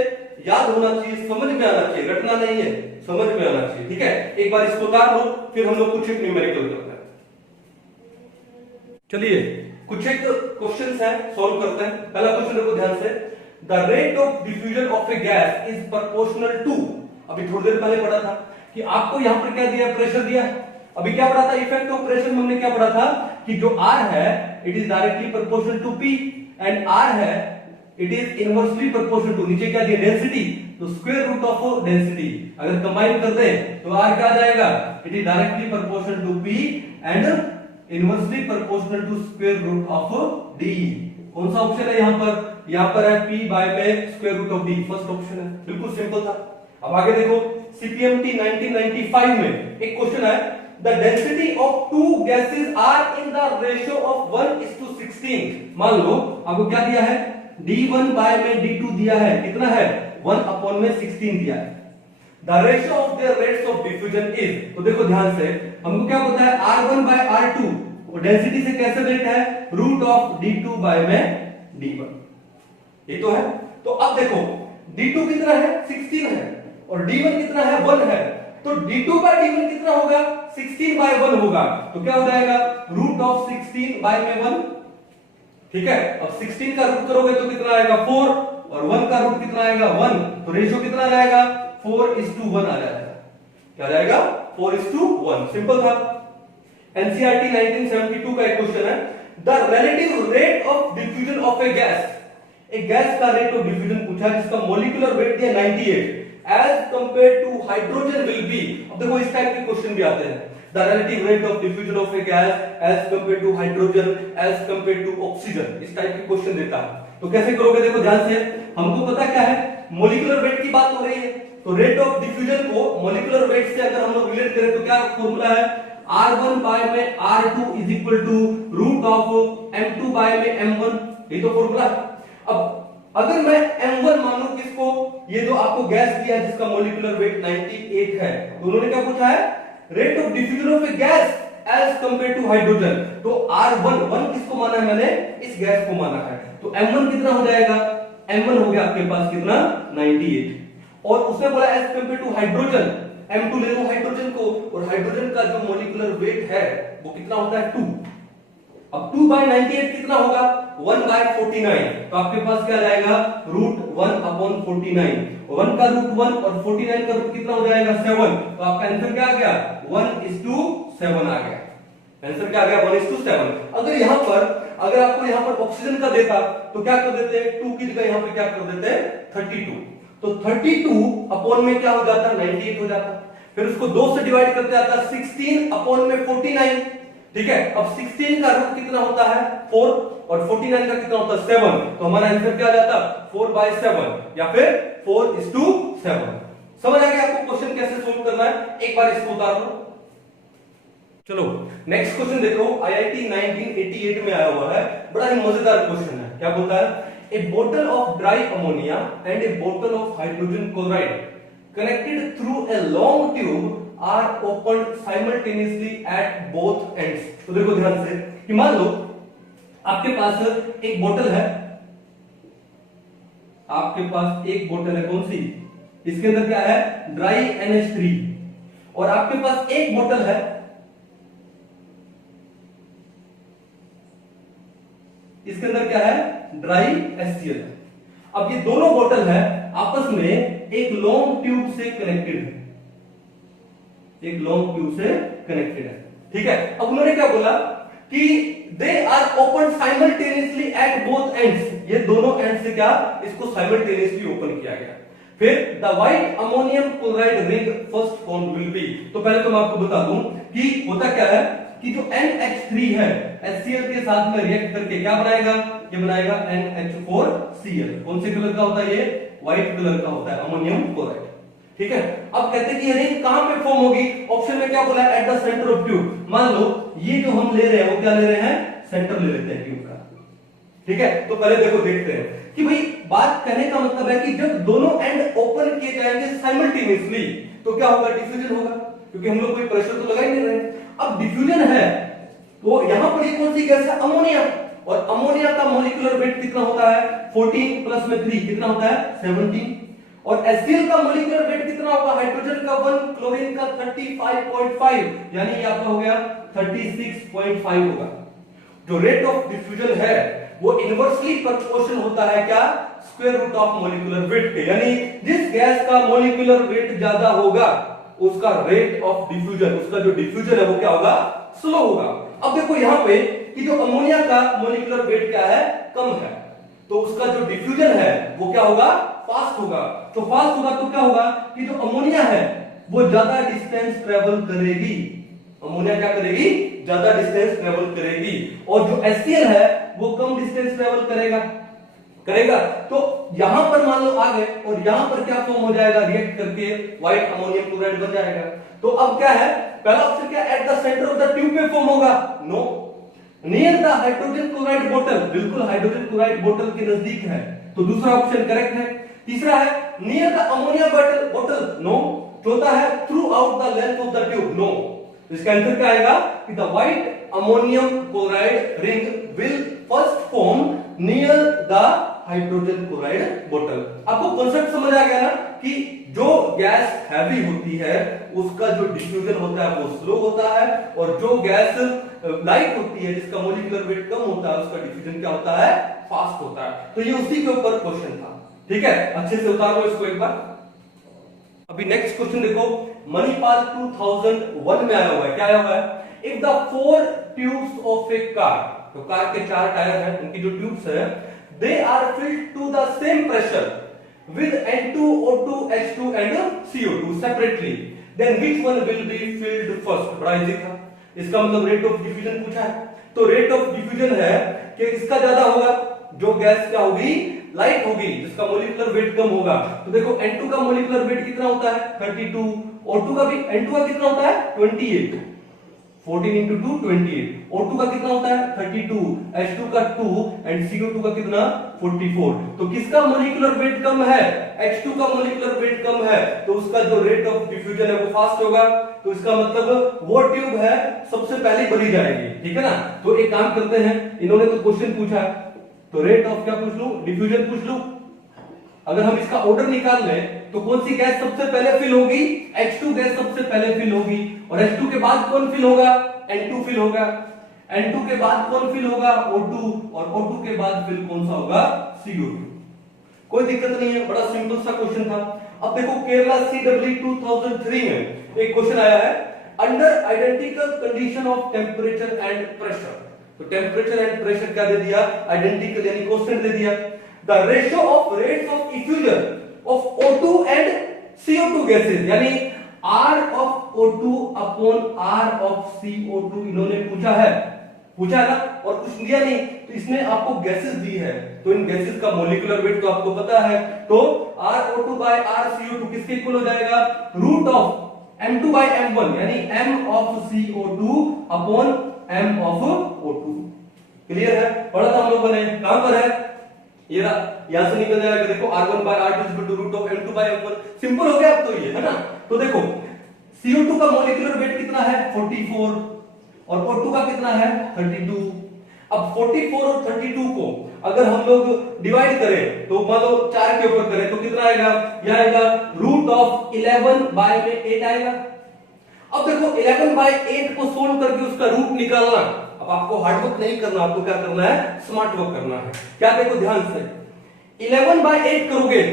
याद होना चाहिए, समझ में आना चाहिए, रटना नहीं है, समझ में आना चाहिए। ठीक है एक बार इसको उतार लो, फिर हम लोग कुछ एक न्यूमेरिकल करते हैं। चलिए कुछ एक क्वेश्चंस हैं सॉल्व करते हैं। पहला क्वेश्चन देखो ध्यान से, the rate of diffusion of a gas is proportional to, अभी थोड़ी देर पहले पढ़ा था कि आपको यहां पर क्या दिया प्रेशर दिया, अभी क्या पढ़ा था इफेक्ट ऑफ प्रेशर में हमने क्या पढ़ा था कि जो R है it is directly proportional to P and R है it is inversely proportional to, नीचे क्या दिया डेंसिटी, तो स्क्वायर रूट ऑफ डेंसिटी अगर कंबाइन कर दें तो R क्या आ जाएगा it is directly proportional to P and inversely proportional to square root of D। कौन सा ऑप्शन है यहां पर है P बाय में square root of D, first option है, बिल्कुल सिंपल था। अब आगे देखो CPMT 1995 में एक क्वेश्चन है, the density of two gases are in the ratio of 1:16। मान लो आपको क्या दिया है D1 बाय में D2 दिया है, कितना है 1 अपॉन में 16 दिया है। The ratio of their rates of diffusion is, तो देखो ध्यान से हमको क्या पता है R1 बाय R2 और डेंसिटी से कैसे रेट है रूट ऑफ D2 बाय में D1, ये तो है। तो अब देखो D2 कितना है 16 है और D1 कितना है 1 है, तो D2 बाय D1 कितना होगा 16 बाय 1 होगा, तो क्या हो जाएगा रूट ऑफ 16 बाय में 1। ठीक है अब 16 का रूट करोगे तो कितना आएगा 4 और 1 का रूट कितना आएगा 1, तो रेशियो कितना जाएगा 4:1 आ जाएगा, क्या जाएगा 4:1, सिंपल था। एनसीईआरटी 1972 का एक क्वेश्चन है, the relative rate of diffusion of a gas, एक गैस का रेट ऑफ डिफ्यूजन पूछा है जिसका मॉलिक्यूलर वेट दिया 98 as compared to hydrogen will be. अब देखो इस टाइप के क्वेश्चन भी आते हैं, the relative rate of diffusion of a gas as compared to hydrogen as compared to oxygen, इस टाइप के क्वेश्चन देता है। तो कैसे करोगे, देखो ध्यान से, हमको पता क्या है मॉलिक्यूलर वेट की बात हो रही है, तो रेट ऑफ डिफ्यूजन को मॉलिक्यूलर वेट से अगर हम लोग रिलेट करें तो क्या फॉर्मूला है R1 बाय में R2 is equal to root of M2 by में M1, ये तो फॉर्मूला। अब अगर मैं M1 मानूं किसको, ये जो आपको गैस दिया है जिसका मॉलिक्यूलर वेट 98 है, तो उन्होंने क्या पूछा है rate of diffusion of a gas as compare to hydrogen. तो R1 1 किसको माना है मैंने, इस गैस को माना है। तो M1 कितना हो जाएगा, M1 हो गया आपके पास कितना 98। और उसने बोला as compare to hydrogen, M2 ले लो हाइड्रोजन को, और हाइड्रोजन का जो मॉलिक्यूलर वेट है वो कितना होता है 2। अब 2 by 98 कितना होगा 1 by 49। तो आपके पास क्या जाएगा √1/49। 1 का √1 और 49 का रूट कितना हो जाएगा 7। तो आपका आंसर क्या आ गया 1:7 आ गया। आंसर क्या आ गया 1:7। अगर यहां पर अगर आपको यहां पर ऑक्सीजन का देता तो क्या कर देते 2 की जगह यहां पे क्या कर देते 32। तो 32 अपॉन में क्या हो जाता 98 हो जाता। फिर उसको 2 से डिवाइड करते आता 16 अपॉन में 49। ठीक है, अब 16 का रूट कितना होता है 4 और 49 का कितना होता है 7। तो हमारा आंसर क्या आ जाता 4/7 या फिर 4:7। समझ आ गया आपको क्वेश्चन कैसे सोल्व करना है, एक बार इसको उतार लो। चलो नेक्स्ट क्वेश्चन देखो, आईआईटी 1988 में आया हुआ है, बड़ा ही मजेदार क्वेश्चन है। क्या बोलता है, ए बोतल of dry ammonia and a बोतल of hydrogen chloride connected through a long tube are open simultaneously at both ends. तो देखो ध्यान से कि मान लो आपके पास एक बोतल है, आपके पास एक बोतल है, कौन सी, इसके अंदर क्या है ड्राई NH3, और आपके पास एक बोतल है, इसके अंदर क्या है ड्राई HCl। अब ये दोनों बोतल है आपस में एक लॉन्ग ट्यूब से कनेक्टेड है, एक लॉन्ग ट्यूब से कनेक्टेड है। ठीक है, अब उन्होंने क्या बोला कि they are open simultaneously at both ends. ये दोनों एंड से क्या इसको साइमल्टेनियसली ओपन किया गया। फिर the white ammonium chloride ring first formed will be. तो पहले तो मैं आपको बता दूं कि होता क्या है कि जो NH3 है HCl के साथ में रिएक्ट करके क्या बनाएगा, ये बनाएगा NH4Cl। कौन से कलर का होता है ये, व्हाइट कलर का होता है अमोनियम क्लोराइड। ठीक है, अब कहते हैं कि ये रिंग कहां पे फॉर्म होगी, ऑप्शन में क्या बोला है eight the centre of tube. मान लो ये जो हम ले रहे हैं वो क्या ले रहे हैं, सेंटर ले लेते हैं ट्यूब का। ठीक है, तो पहले देखो देखते हैं कि भाई बात कहने का मतलब है कि जब दोनों एंड ओपन किए जाएंगे साइमल्टेनियसली तो क्या होगा, डिफ्यूजन होगा, क्योंकि हम लोग कोई प्रेशर तो लगा ही नहीं रहे। अब डिफ्यूजन है तो यहां पर ये कौन सी गैस है अमोनिया, और अमोनिया का मॉलिक्यूलर वेट कितना होता है 14 प्लस में 3 कितना होता है 17। और HCl का मॉलिक्यूलर वेट कितना होगा, हाइड्रोजन का 1, क्लोरीन का 35.5, यानी ये आपका हो गया 36.5 होगा। जो रेट ऑफ डिफ्यूजन है वो इनवर्सली प्रोपोर्शनल होता है क्या, square root of molecular weight के। यानी जिस गैस का मॉलिक्यूलर वेट ज्यादा होगा उसका रेट ऑफ डिफ्यूजन, उसका जो डिफ्यूजन है वो क्या होगा, स्लो होगा। अब देखो यहां पे कि जो अमोनिया का मॉलिक्यूलर वेट क्या है, कम है, तो उसका जो डिफ्यूजन है वो क्या होगा, फास्ट होगा। तो फास्ट होगा तो क्या होगा कि जो अमोनिया है वो ज्यादा डिस्टेंस ट्रेवल करेगी, अमोनिया क्या करेगी, ज्यादा डिस्टेंस ट्रेवल करेगी, और जो HCl है वो कम डिस्टेंस ट्रेवल करेगा। तो यहां पर मान लो आ गए और यहां पर क्या फॉर्म हो जाएगा, रिएक्ट करके व्हाइट अमोनियम क्लोराइड बन जाएगा। तो अब क्या है, पहला ऑप्शन क्या, at the centre of the tube में फॉर्म होगा, no. Near the hydrogen chloride बोतल, बिल्कुल हाइड्रोजन क्लोराइड बोतल के नजदीक है, तो दूसरा ऑप्शन करेक्ट है। तीसरा है नियर द अमोनिया बोतल, नो। चौथा है throughout the length of the tube, no. इसका आंसर क्या आएगा कि the white ammonium chloride ring will first form near the hydrogen chloride बोतल। आपको कॉन्सेप्ट समझ आ गया ना कि जो गैस हैवी होती है उसका जो डिफ्यूजन होता है वो स्लो होता है, और जो गैस लाइट होती है जिसका मॉलिक्यूलर वेट कम होता है उसका डिफ्यूजन क्या होता है, फास्ट होता है। तो ये उसी के ऊपर क्वेश्चन था। ठीक है, अच्छे से उतार लो इसको एक बार। अभी नेक्स्ट क्वेश्चन देखो, मणिपाल 2001 में आया हुआ है। क्या आया हुआ है, if the 4 tubes of A car, तो कार के 4 टायर हैं, उनकी जो ट्यूब्स है they are filled to the same pressure with N2, O2, H2 and CO2 separately, then which one will be filled first? बड़ा इजी था, इसका मतलब रेट ऑफ डिफ्यूजन पूछा है। तो रेट ऑफ डिफ्यूजन है कि इसका ज्यादा होगा, जो गैस क्या होगी, लाइट होगी, जिसका मॉलिक्यूलर वेट कम होगा। तो देखो N2 का मॉलिक्यूलर वेट कितना होता है 32, O2 का भी, N2 का कितना होता है 28, 14 इंटू 2 28। O2 का कितना होता है 32, H2 का 2 एंड CO2 का कितना 44। तो किसका मोलिकुलर वेट कम है, H2 का मोलिकुलर वेट कम है, तो उसका जो रेट ऑफ डिफ्यूजन है वो फास्ट होगा। तो इसका मतलब वो ट्यूब है सबसे पहले भरी जाएगी, ठीक है ना। तो एक काम करते हैं, इन्होंने तो क्वेश्चन पूछा, तो रेट ऑफ क्या पूछ लूं, डिफ्यूजन पूछ लूं। अगर हम इसका ऑर्डर निकाल लें तो कौन सी गैस सबसे पहले फिल होगी, H2 गैस सबसे पहले फिल होगी, और H2 के बाद कौन फिल होगा, N2 फिल होगा, N2 के बाद कौन फिल होगा, O2, और O2 के बाद फिल कौन सा होगा, CO2। कोई दिक्कत नहीं है, बड़ा सिंपल सा क्वेश्चन था। अब देखो केरला CWE 2003 में एक क्वेश्चन आया है, under identical condition of temperature and pressure. तो टेम्परेचर एंड प्रेशर क्या दे दिया, आइडेंटिकल यानी कांस्टेंट दे दिया। The ratio of rates of effusion of O2 and CO2 gases, यानी R of O2 upon R of CO2 इन्होंने पूछा है ना, और कुछ दिया नहीं, तो इसमें आपको गैसेस दी है, तो इन गैसेस का मोलिकुलर वेट तो आपको पता है। तो RO2 by RCO2 किसके इक्वल हो जाएगा, root of M2 by M1 यानी M of CO2 upon M of O2। Clear है, पढ़ा था हम लोगों ने, कहां पर है, ये यहां से निकल जाएगा, देखो R1 by R2 is equal to root of M2 by M1। Simple हो गया अब तो ये, है ना। तो देखो CO2 का मोलिकुलर वेट कितना है 44, और O2 का कितना है 32। अब 44 और 32 को अगर हम लोग डिवाइड करें, तो मान लो 4 के ऊपर करें तो कितना आएगा, यह आएगा रूट ऑफ 11 बाय में 8 आएगा। अब देखो 11 बाय 8 को सोल्व करके उसका रूट निकालना, अब आपको हार्ड वर्क नहीं करना, आपको क्या करना है, स्मार्ट वर्क करना है। क्या देखो ध्यान से, 11 बाय 8 करोगे,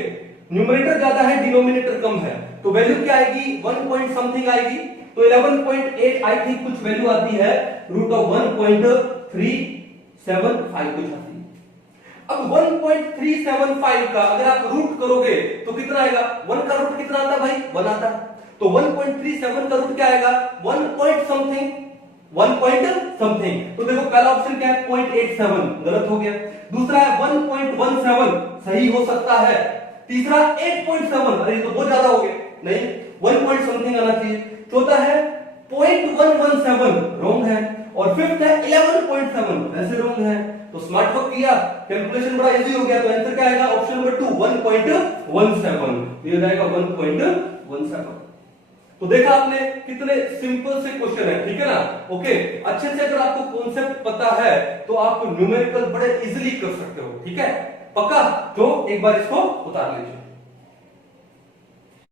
न्यूमरेटर ज्यादा है डिनोमिनेटर कम है, तो वैल्यू क्या आएगी 1 पॉइंट समथिंग आएगी। तो 11.8 आई थिंक कुछ वैल्यू आती है रूट ऑफ 1.375 कुछ आती है। अब 1.375 का अगर आप रूट करोगे तो कितना आएगा, 1 का रूट कितना आता भाई 1 आता, तो 1.37 का रूट क्या आएगा 1 पॉइंट समथिंग, 1 पॉइंट समथिंग। तो देखो पहला ऑप्शन क्या है 0.87 गलत हो गया, दूसरा है 1.17 सही हो सकता है, तीसरा 8.7 अरे ये तो बहुत ज्यादा हो गया, नहीं 1 पॉइंट समथिंग आना चाहिए, चौथा है 0.117 रॉन्ग है, और फिफ्थ है 11.7 ऐसे रॉन्ग है। तो स्मार्ट वर्क किया, कैलकुलेशन बड़ा इजी हो गया, तो आंसर क्या आएगा ऑप्शन नंबर 2 1.17, ये हो जाएगा 1.17। तो देखा आपने कितने सिंपल से क्वेश्चन है, ठीक है ना। ओके, अच्छे से अगर आपको कॉन्सेप्ट पता है तो आप न्यूमेरिकल बड़े इजीली कर सकते हो, ठीक है, पक्का। तो एक बार इसको उतार लीजिए।